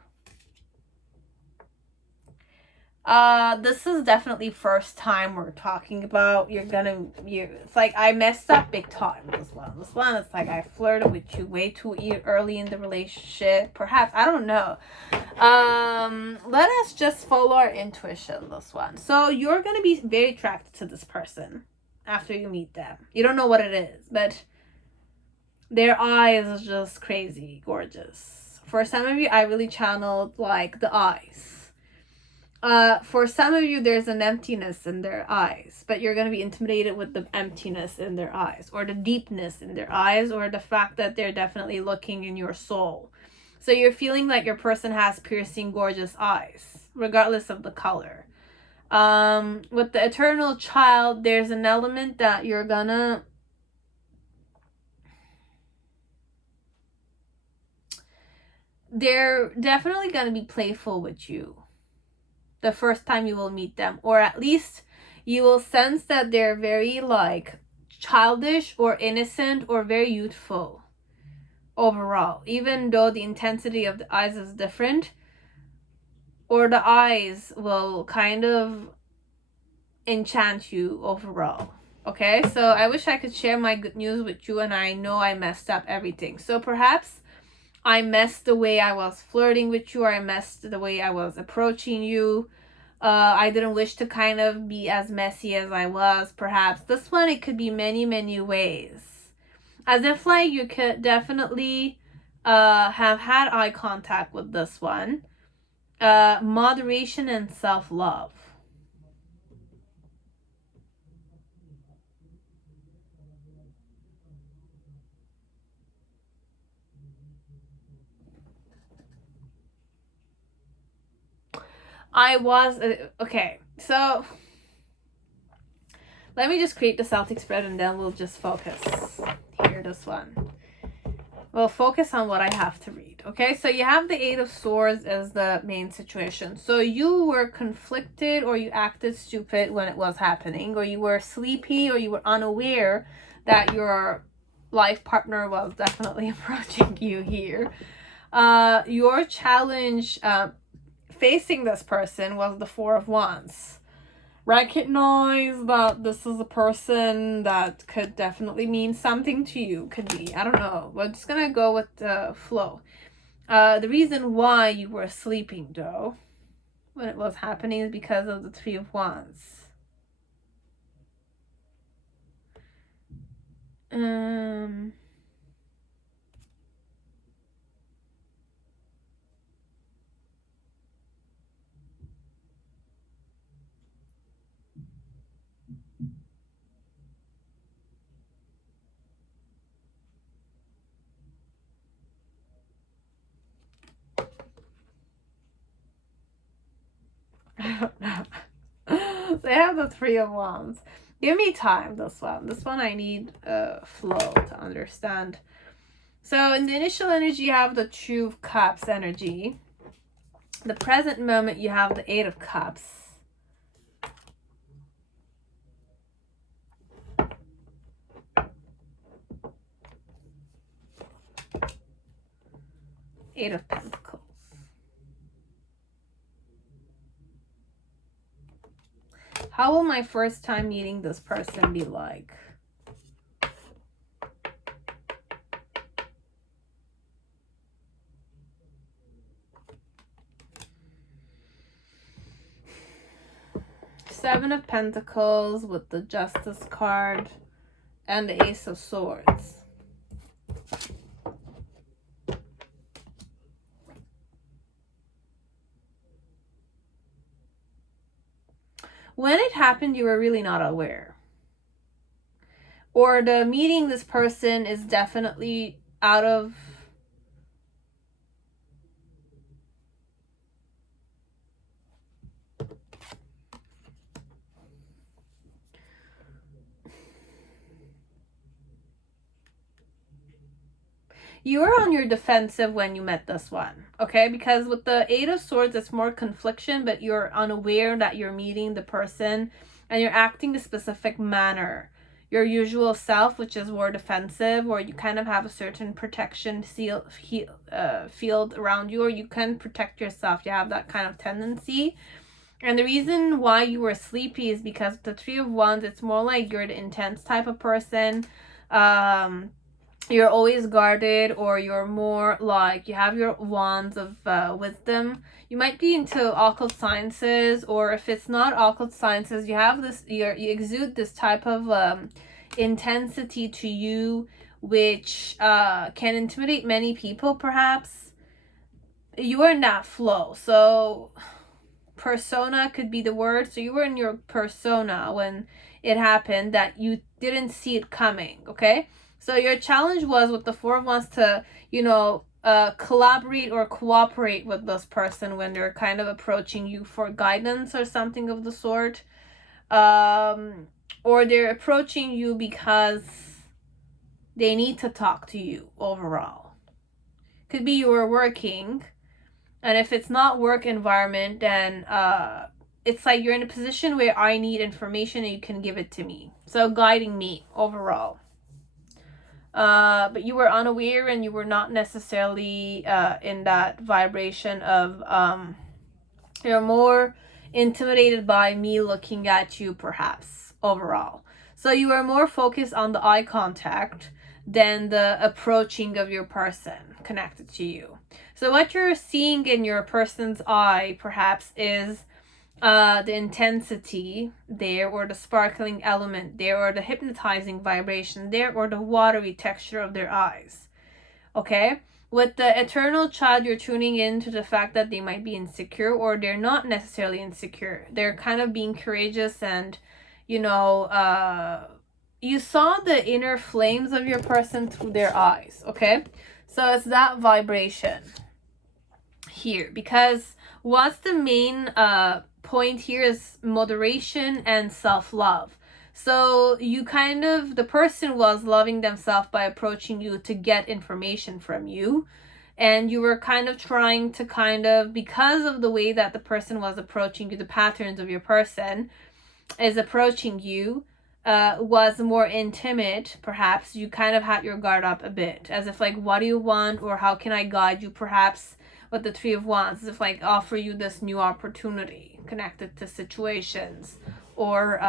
This is definitely first time we're talking about. It's like I messed up big time. This one, it's like I flirted with you way too early in the relationship. Perhaps, I don't know. Let us just follow our intuition. This one. So you're gonna be very attracted to this person. after you meet them. You don't know what it is, but their eyes is just crazy gorgeous. For some of you, I really channeled like the eyes. For some of you, there's an emptiness in their eyes, but you're going to be intimidated with the emptiness in their eyes, or the deepness in their eyes, or the fact that they're definitely looking in your soul. So you're feeling like your person has piercing, gorgeous eyes, regardless of the color. With the eternal child, there's an element that you're gonna they're definitely gonna be playful with you the first time you will meet them, or at least you will sense that they're very like childish or innocent or very youthful overall, even though the intensity of the eyes is different, or the eyes will kind of enchant you overall. Okay, so I wish I could share my good news with you, and I know I messed up everything. So perhaps I messed the way I was flirting with you, or I messed the way I was approaching you. I didn't wish to kind of be as messy as I was. Perhaps this one, it could be many, many ways. As if like you could definitely have had eye contact with this one. Moderation and self-love. I was okay, so let me just create the Celtic spread and then we'll just focus here. This one, we'll focus on what I have to read. Okay, so you have the Eight of Swords as the main situation. So you were conflicted, or you acted stupid when it was happening, or you were sleepy, or you were unaware that your life partner was definitely approaching you here. Your challenge facing this person was the Four of Wands. Recognize that this is a person that could definitely mean something to you. Could be, I don't know. We're just gonna go with the flow. The reason why you were sleeping though when it was happening is because of the Three of Wands. I don't know. They have the Three of Wands. Give me time, this one. This one I need flow to understand. So in the initial energy, you have the Two of Cups energy. The present moment, you have the Eight of Cups. Eight of Pentacles. How will my first time meeting this person be like? Seven of Pentacles with the Justice card and the Ace of Swords. When it happened, you were really not aware. Or the meeting this person is definitely out of... You were on your defensive when you met this one, okay? Because with the Eight of Swords, it's more confliction, but you're unaware that you're meeting the person and you're acting a specific manner. Your usual self, which is more defensive, or you kind of have a certain protection field around you, or you can protect yourself. You have that kind of tendency. And the reason why you were sleepy is because the Three of Wands, it's more like you're the intense type of person. you're always guarded, or you're more like you have your wands of wisdom. You might be into occult sciences, or if it's not occult sciences, you have this, you exude this type of intensity to you, which can intimidate many people. Perhaps you are in that flow. So persona could be the word. So you were in your persona when it happened, that you didn't see it coming. Okay, so your challenge was with the Four of Wands to, collaborate or cooperate with this person when they're kind of approaching you for guidance or something of the sort. Or they're approaching you because they need to talk to you overall. Could be you were working, and if it's not work environment, then it's like you're in a position where I need information and you can give it to me. So guiding me overall. But you were unaware, and you were not necessarily in that vibration of you're more intimidated by me looking at you, perhaps, overall. So you were more focused on the eye contact than the approaching of your person connected to you. So what you're seeing in your person's eye, perhaps, is the intensity there, or the sparkling element there, or the hypnotizing vibration there, or the watery texture of their eyes. Okay? With the eternal child, you're tuning into the fact that they might be insecure, or they're not necessarily insecure. They're kind of being courageous, and, you saw the inner flames of your person through their eyes. Okay? So it's that vibration here, because what's the main point here is moderation and self-love. So you the person was loving themselves by approaching you to get information from you, and you were kind of trying to because of the way that the person was approaching you, the patterns of your person is approaching you was more intimate. Perhaps you kind of had your guard up a bit, as if like, what do you want, or how can I guide you, perhaps with the Three of Wands, as if like offer you this new opportunity connected to situations, or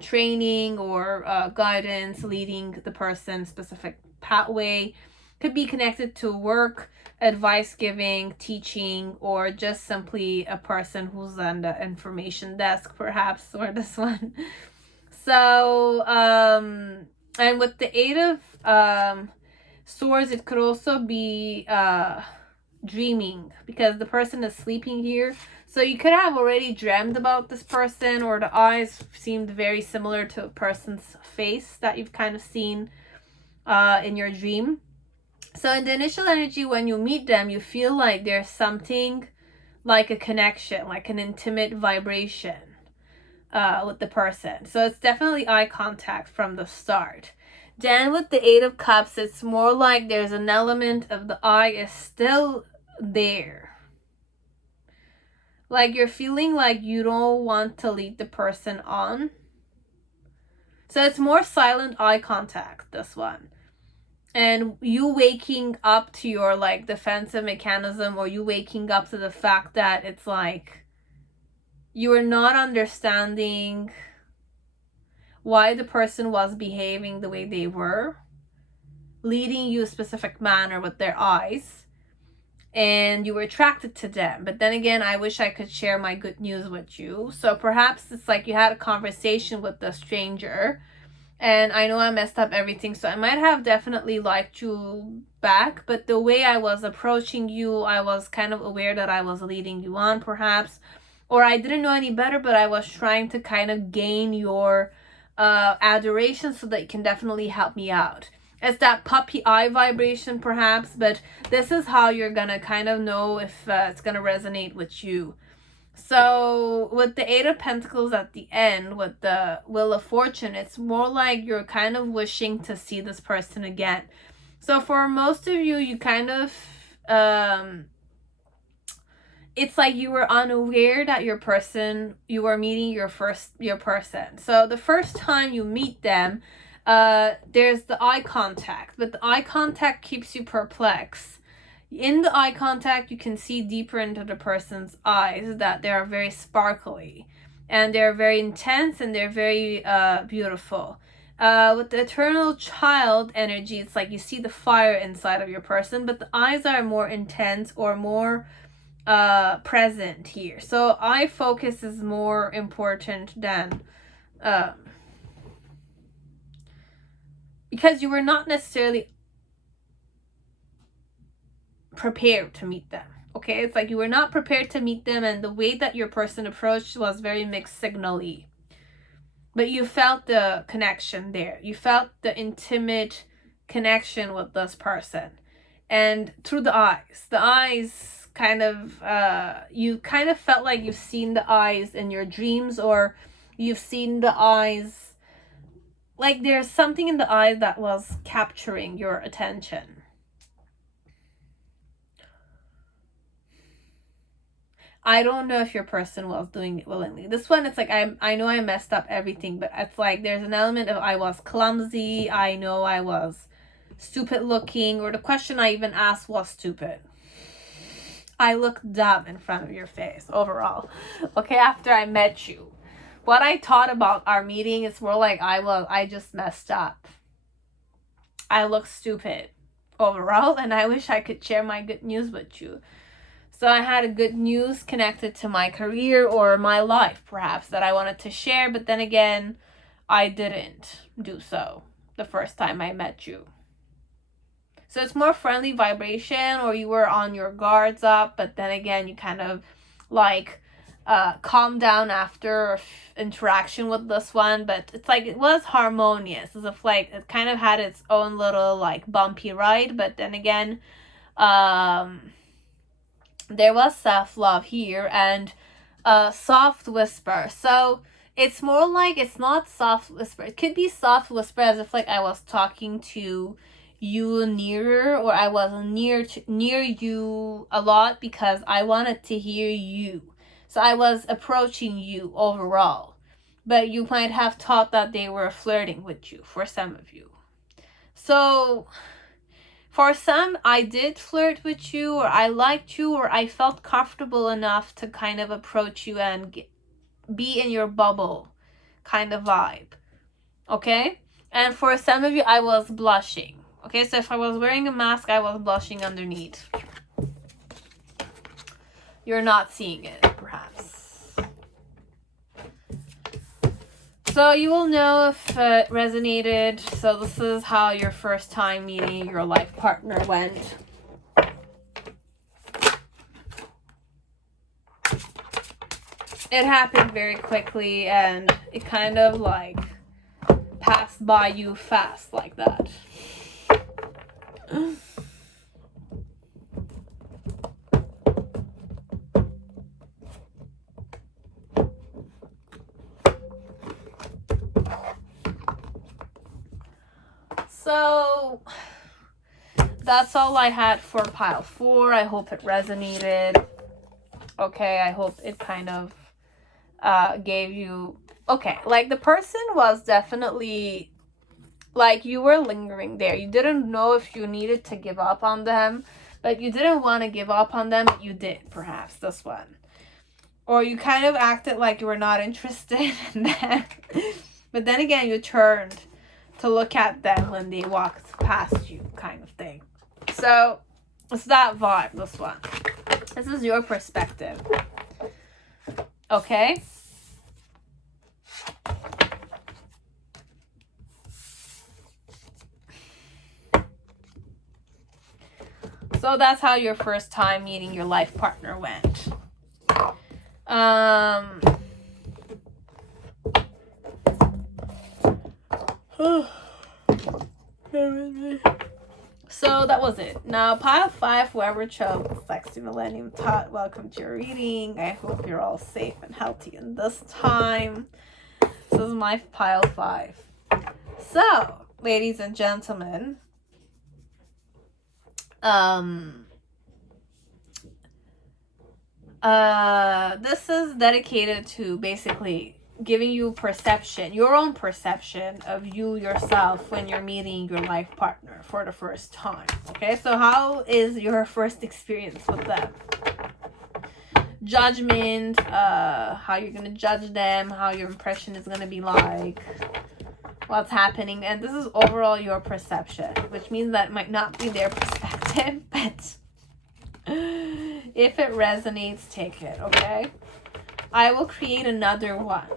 training, or guidance, leading the person specific pathway. Could be connected to work, advice giving, teaching, or just simply a person who's on the information desk, perhaps, or this one. So and with the Eight of Swords, it could also be dreaming, because the person is sleeping here. So you could have already dreamt about this person, or the eyes seemed very similar to a person's face that you've kind of seen in your dream. So in the initial energy, when you meet them, you feel like there's something like a connection, like an intimate vibration with the person. So it's definitely eye contact from the start. Then with the Eight of Cups, it's more like there's an element of the eye is still there. Like you're feeling like you don't want to lead the person on. So it's more silent eye contact, this one. And you waking up to your like defensive mechanism, or you waking up to the fact that it's like you are not understanding why the person was behaving the way they were, leading you a specific manner with their eyes, and you were attracted to them. But then again, I wish I could share my good news with you. So perhaps it's like you had a conversation with the stranger, and I know I messed up everything, so I might have definitely liked you back, but the way I was approaching you, I was kind of aware that I was leading you on, perhaps, or I didn't know any better, but I was trying to kind of gain your adoration so that you can definitely help me out. It's that puppy eye vibration, perhaps, but this is how you're gonna kind of know if it's gonna resonate with you. So with the Eight of Pentacles at the end, with the Wheel of Fortune, it's more like you're kind of wishing to see this person again. So for most of you, you kind of it's like you were unaware that you were meeting your person. So the first time you meet them, there's the eye contact, but the eye contact keeps you perplexed. In the eye contact, you can see deeper into the person's eyes, that they are very sparkly, and they're very intense, and they're very beautiful. With the eternal child energy, it's like you see the fire inside of your person, but the eyes are more intense or more present here. So eye focus is more important than because you were not necessarily prepared to meet them. Okay, it's like you were not prepared to meet them, and the way that your person approached was very mixed signally. But you felt the connection there. You felt the intimate connection with this person. And through the eyes kind of, you kind of felt like you've seen the eyes in your dreams, or you've seen the eyes, like there's something in the eyes that was capturing your attention. I don't know if your person was doing it willingly. This one, it's like, I know I messed up everything, but it's like there's an element of I was clumsy. I know I was stupid looking, or the question I even asked was stupid. I looked dumb in front of your face overall. Okay, after I met you. What I thought about our meeting is more like I just messed up. I look stupid overall, and I wish I could share my good news with you. So I had a good news connected to my career or my life, perhaps, that I wanted to share. But then again, I didn't do so the first time I met you. So it's more friendly vibration, or you were on your guards up. But then again, you kind of like calm down after interaction with this one. But it's like it was harmonious. As if like it kind of had its own little like bumpy ride. But then again, there was self-love here and soft whisper. So it's more like it's not soft whisper. It could be soft whisper as if like I was talking to you nearer, or I was near you a lot because I wanted to hear you. So I was approaching you overall. But you might have thought that they were flirting with you, for some of you. So for some, I did flirt with you, or I liked you, or I felt comfortable enough to kind of approach you and be in your bubble kind of vibe. Okay? And for some of you, I was blushing. Okay, so if I was wearing a mask, I was blushing underneath. You're not seeing it, perhaps. So you will know if it resonated. So this is how your first time meeting your life partner went. It happened very quickly, and it kind of like passed by you fast like that. So that's all I had for pile 4. I hope it resonated. Okay, I hope it kind of gave you... Okay, like the person was definitely... Like you were lingering there. You didn't know if you needed to give up on them, but you didn't want to give up on them, but you did, perhaps, this one. Or you kind of acted like you were not interested in them. But then again, you turned to look at them when they walked past you, kind of thing. So it's that vibe, this one. This is your perspective. Okay? So that's how your first time meeting your life partner went. So that was it. Now, pile 5, whoever chose Sexy Millennium Thoth, welcome to your reading. I hope you're all safe and healthy in this time. This is my pile 5. So, ladies and gentlemen, this is dedicated to basically giving you perception, your own perception of you yourself when you're meeting your life partner for the first time. Okay, so how is your first experience with them? Judgment, how you're gonna judge them, how your impression is gonna be like. what's happening, and this is overall your perception, which means that it might not be their perspective, but if it resonates, take it, okay? I will create another one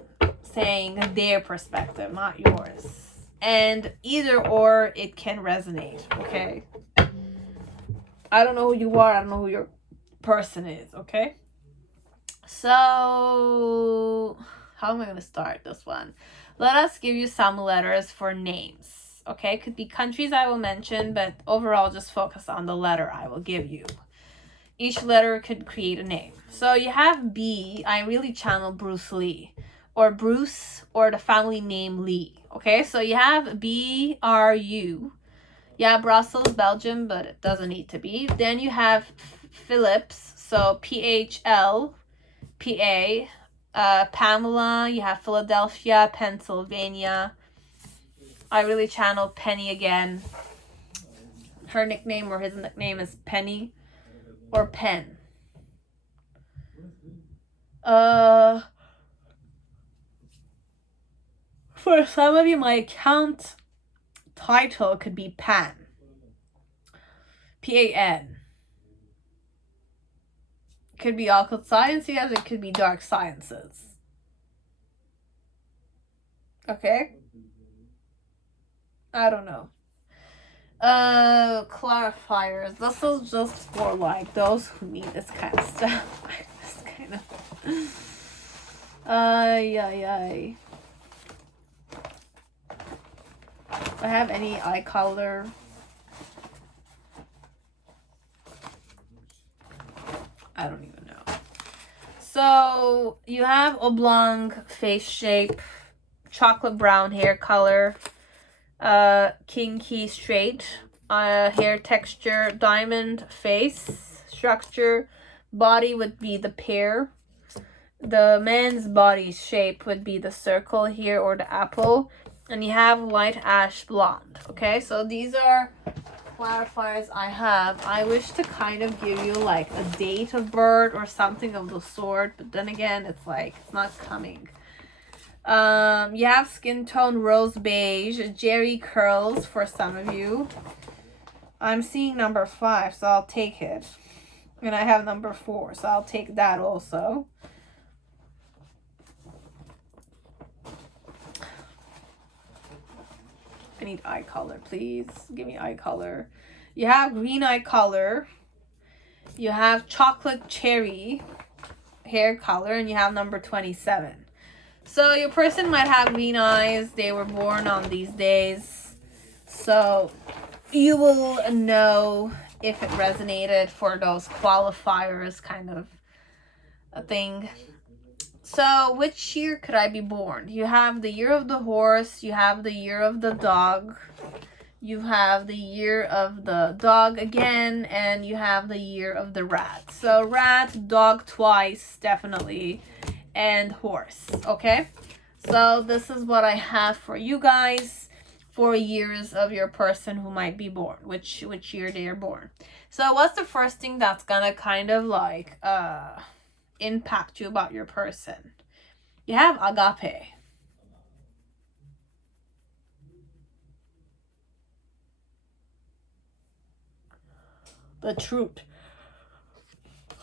saying their perspective, not yours. And either or, it can resonate, okay? I don't know who you are. I don't know who your person is, okay? So, how am I going to start this one? Let us give you some letters for names, okay? Could be countries I will mention, but overall, just focus on the letter I will give you. Each letter could create a name. So you have B. I really channel Bruce Lee, or Bruce, or the family name Lee, okay? So you have B-R-U. Yeah, Brussels, Belgium, but it doesn't need to be. Then you have Phillips, so P-H-L-P-A. Pamela, you have Philadelphia, Pennsylvania. I really channel Penny again. Her nickname or his nickname is Penny or Pen. For some of you, my account title could be Pan. P-A-N. Could be occult sciences, it could be dark sciences. Okay? I don't know. Clarifiers. This is just for like those who need this kind of stuff. This kind of I have any eye color. I don't even know. So you have oblong face shape, chocolate brown hair color, kinky straight hair texture, diamond face structure, body would be the pear. The man's body shape would be the circle here or the apple, and you have light ash blonde. Okay, so these are clarifiers I have. I wish to kind of give you like a date of birth or something of the sort, but then again, it's like it's not coming. You have skin tone rose beige, jerry curls for some of you. I'm seeing number 5, so I'll take it. And I have number 4, so I'll take that also. I need eye color, please. Give me eye color. You have green eye color. You have chocolate cherry hair color, and you have number 27. So your person might have green eyes. They were born on these days. So you will know if it resonated for those qualifiers kind of a thing. So which year could I be born? You have the year of the horse. You have the year of the dog. You have the year of the dog again. And you have the year of the rat. So rat, dog twice, definitely. And horse, okay? So this is what I have for you guys for years of your person who might be born, which year they are born. So what's the first thing that's gonna kind of like impact you about your person? You have agape. The truth.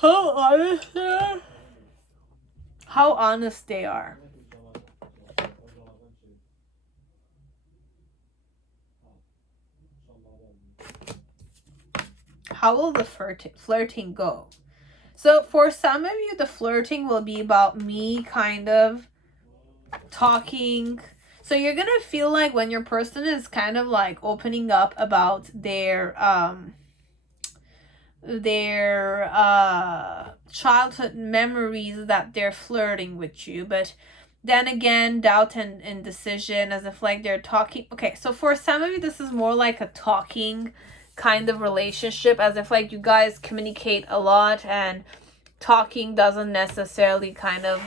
How honest they are. How honest they are. How will the flirting go? So for some of you, the flirting will be about me kind of talking. So you're going to feel like when your person is kind of like opening up about their childhood memories that they're flirting with you, but then again, doubt and indecision, as if like they're talking. Okay, so for some of you, this is more like a talking kind of relationship, as if like you guys communicate a lot, and talking doesn't necessarily kind of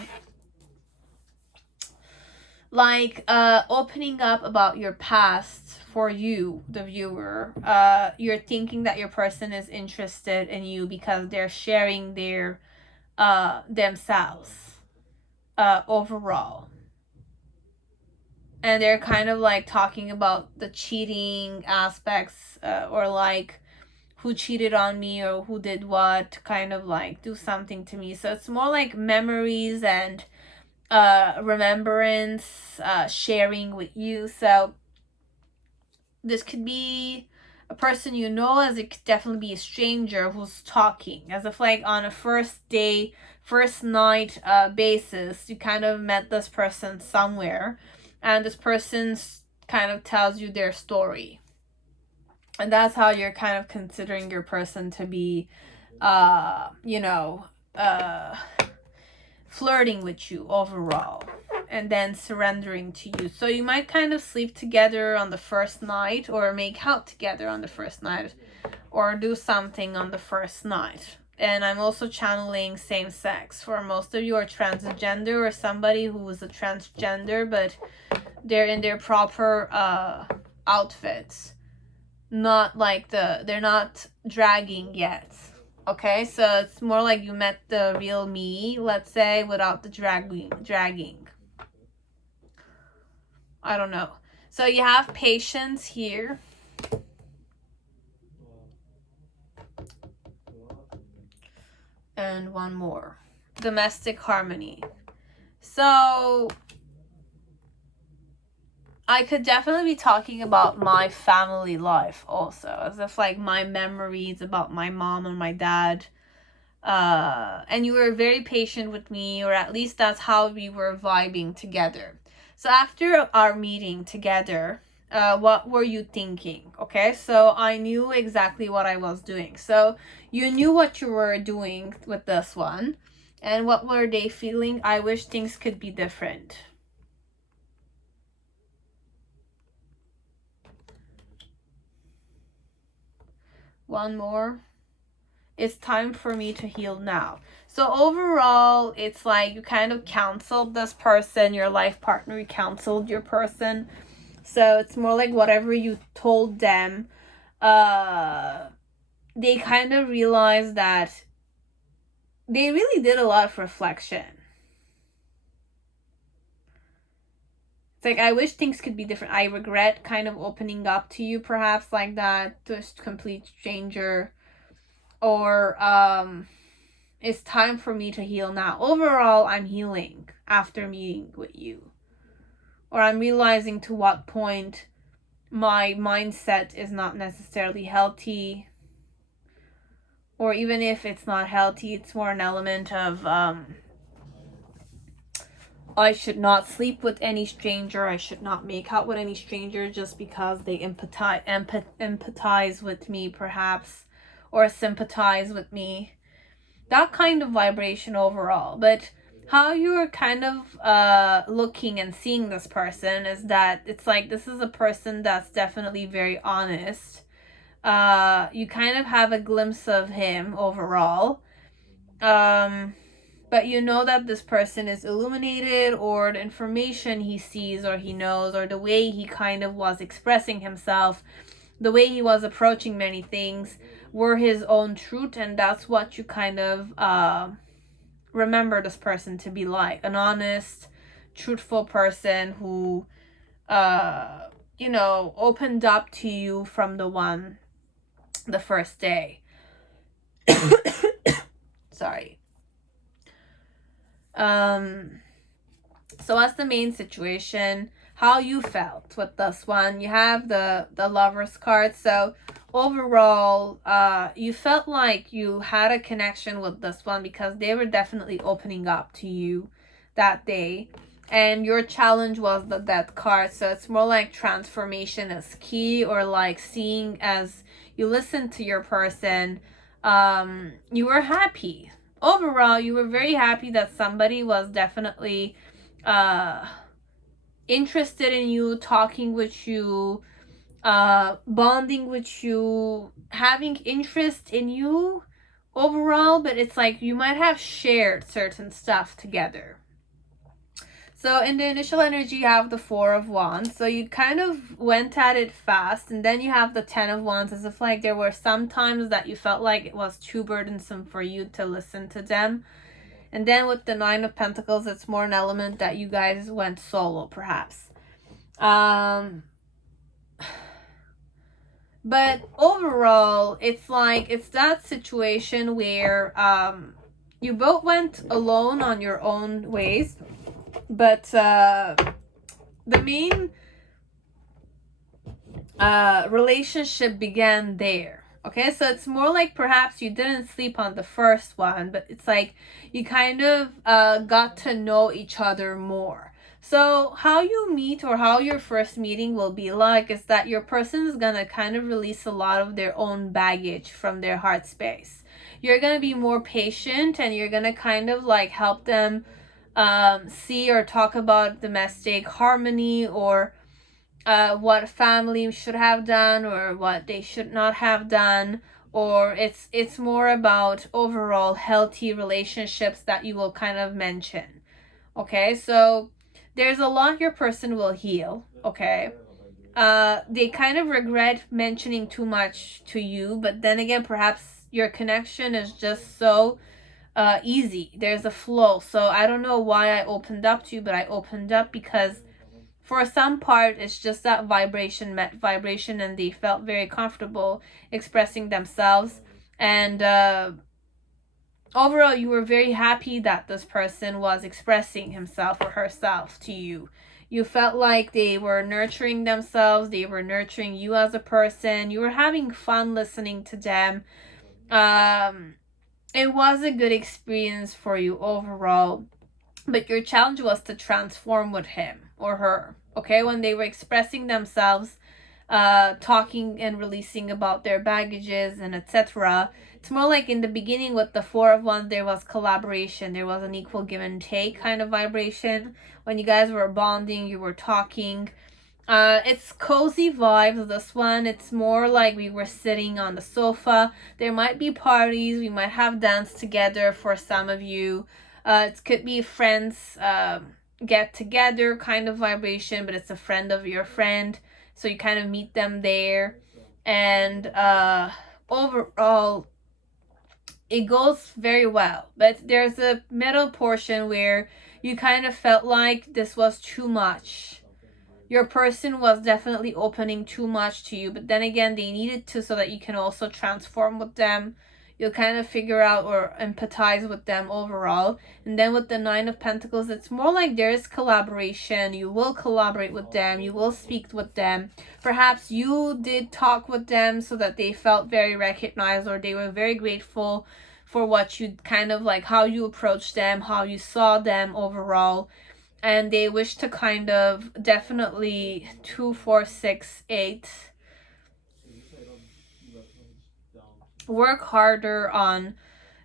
like opening up about your past. For you, the viewer, you're thinking that your person is interested in you because they're sharing their themselves overall. and they're kind of like talking about the cheating aspects, or like who cheated on me or who did what, kind of like do something to me. So it's more like memories and remembrance, sharing with you. So this could be a person you know, as it could definitely be a stranger who's talking, as if like on a first day, first night basis, you kind of met this person somewhere, and this person kind of tells you their story, and that's how you're kind of considering your person to be you know, flirting with you overall, and then surrendering to you. So you might kind of sleep together on the first night, or make out together on the first night, or do something on the first night. And I'm also channeling same sex. For most of you are transgender, or somebody who is a transgender, but they're in their proper outfits. Not like they're not dragging yet. Okay, so it's more like you met the real me, let's say, without the dragging. I don't know. So you have patience here. And one more. Domestic harmony. So I could definitely be talking about my family life also, as if like my memories about my mom and my dad. And you were very patient with me, or at least that's how we were vibing together. So after our meeting together, what were you thinking? Okay, so I knew exactly what I was doing. So you knew what you were doing with this one. And what were they feeling? I wish things could be different. One more. It's time for me to heal now. So overall, it's like you kind of counseled this person, your life partner, you counseled your person. So it's more like whatever you told them, they kind of realized that they really did a lot of reflection. It's like, I wish things could be different. I regret kind of opening up to you, perhaps like that, to a complete stranger. Or it's time for me to heal now. Overall, I'm healing after meeting with you. Or I'm realizing to what point my mindset is not necessarily healthy. Or even if it's not healthy, it's more an element of I should not sleep with any stranger. I should not make out with any stranger just because they empathize with me, perhaps, or sympathize with me. That kind of vibration overall. But how you're kind of looking and seeing this person is that it's like, this is a person that's definitely very honest. You kind of have a glimpse of him overall. But you know that this person is illuminated, or the information he sees or he knows, or the way he kind of was expressing himself, the way he was approaching many things, were his own truth. And that's what you kind of remember this person to be like. An honest, truthful person who, you know, opened up to you from the first day. Sorry. So that's the main situation. How you felt with this one. You have the Lover's card. So overall, you felt like you had a connection with this one because they were definitely opening up to you that day. And your challenge was the Death card. So it's more like transformation is key, or like seeing as you listen to your person, you were happy. Overall, you were very happy that somebody was definitely interested in you, talking with you, bonding with you, having interest in you overall. But it's like you might have shared certain stuff together. So in the initial energy, you have the Four of Wands. So you kind of went at it fast. And then you have the Ten of Wands, as if like there were some times that you felt like it was too burdensome for you to listen to them. And then with the Nine of Pentacles, it's more an element that you guys went solo, perhaps. But overall, it's like, it's that situation where you both went alone on your own ways, but the main relationship began there. Okay, so it's more like perhaps you didn't sleep on the first one, but it's like you kind of got to know each other more. So how you meet, or how your first meeting will be like, is that your person is gonna kind of release a lot of their own baggage from their heart space. You're gonna be more patient, and you're gonna kind of like help them see or talk about domestic harmony, or what family should have done or what they should not have done, or it's more about overall healthy relationships that you will kind of mention. Okay, so there's a lot your person will heal. Okay, they kind of regret mentioning too much to you, but then again, perhaps your connection is just so easy. There's a flow. So I don't know why I opened up to you, but I opened up because for some part it's just that vibration met vibration, and they felt very comfortable expressing themselves. And overall, you were very happy that this person was expressing himself or herself to you. You felt like they were nurturing themselves, they were nurturing you as a person, you were having fun listening to them. It was a good experience for you overall, but your challenge was to transform with him or her. Okay, when they were expressing themselves, talking and releasing about their baggages and etc., it's more like in the beginning with the Four of Wands, there was collaboration, there was an equal give and take kind of vibration. When you guys were bonding, you were talking. It's cozy vibes, this one. It's more like we were sitting on the sofa. There might be parties, we might have dance together for some of you. It could be friends get together kind of vibration, but it's a friend of your friend, so you kind of meet them there. And overall, it goes very well. But there's a middle portion where you kind of felt like this was too much. Your person was definitely opening too much to you, but then again, they needed to, so that you can also transform with them. You'll kind of figure out or empathize with them overall. And then with the Nine of Pentacles, it's more like there is collaboration. You will collaborate with them. You will speak with them. Perhaps you did talk with them so that they felt very recognized, or they were very grateful for what you kind of like, how you approached them, how you saw them overall. And they wish to kind of definitely 2, 4, 6, 8 work harder on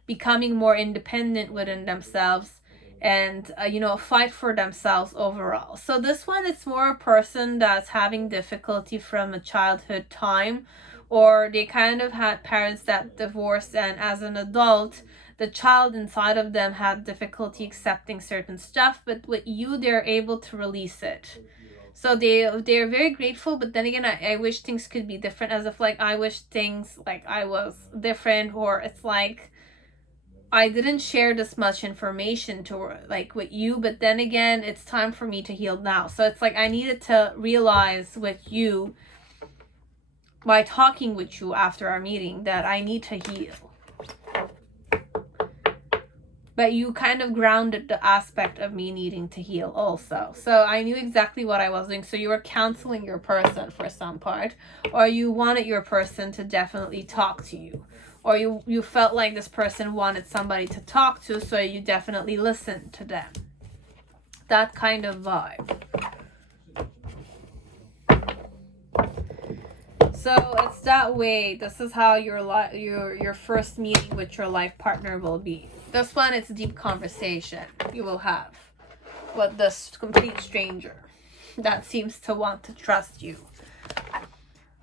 becoming more independent within themselves, and fight for themselves overall. So this one, it's more a person that's having difficulty from a childhood time, or they kind of had parents that divorced, and as an adult, the child inside of them had difficulty accepting certain stuff, but with you, they're able to release it. So they're very grateful, but then again, I wish things could be different, as if like I wish things like I was different, or it's like I didn't share this much information to like with you, but then again, it's time for me to heal now. So it's like I needed to realize with you, by talking with you after our meeting, that I need to heal. But you kind of grounded the aspect of me needing to heal also. So I knew exactly what I was doing. So you were counseling your person for some part, or you wanted your person to definitely talk to you, or you felt like this person wanted somebody to talk to, so you definitely listened to them. That kind of vibe. So it's that way. This is how your first meeting with your life partner will be. This one, it's a deep conversation you will have with this complete stranger that seems to want to trust you.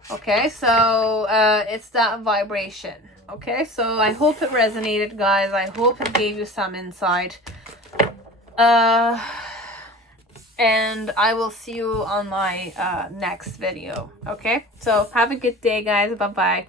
Okay, so it's that vibration. Okay, so I hope it resonated, guys. I hope it gave you some insight. And I will see you on my next video. Okay, so have a good day, guys. Bye bye.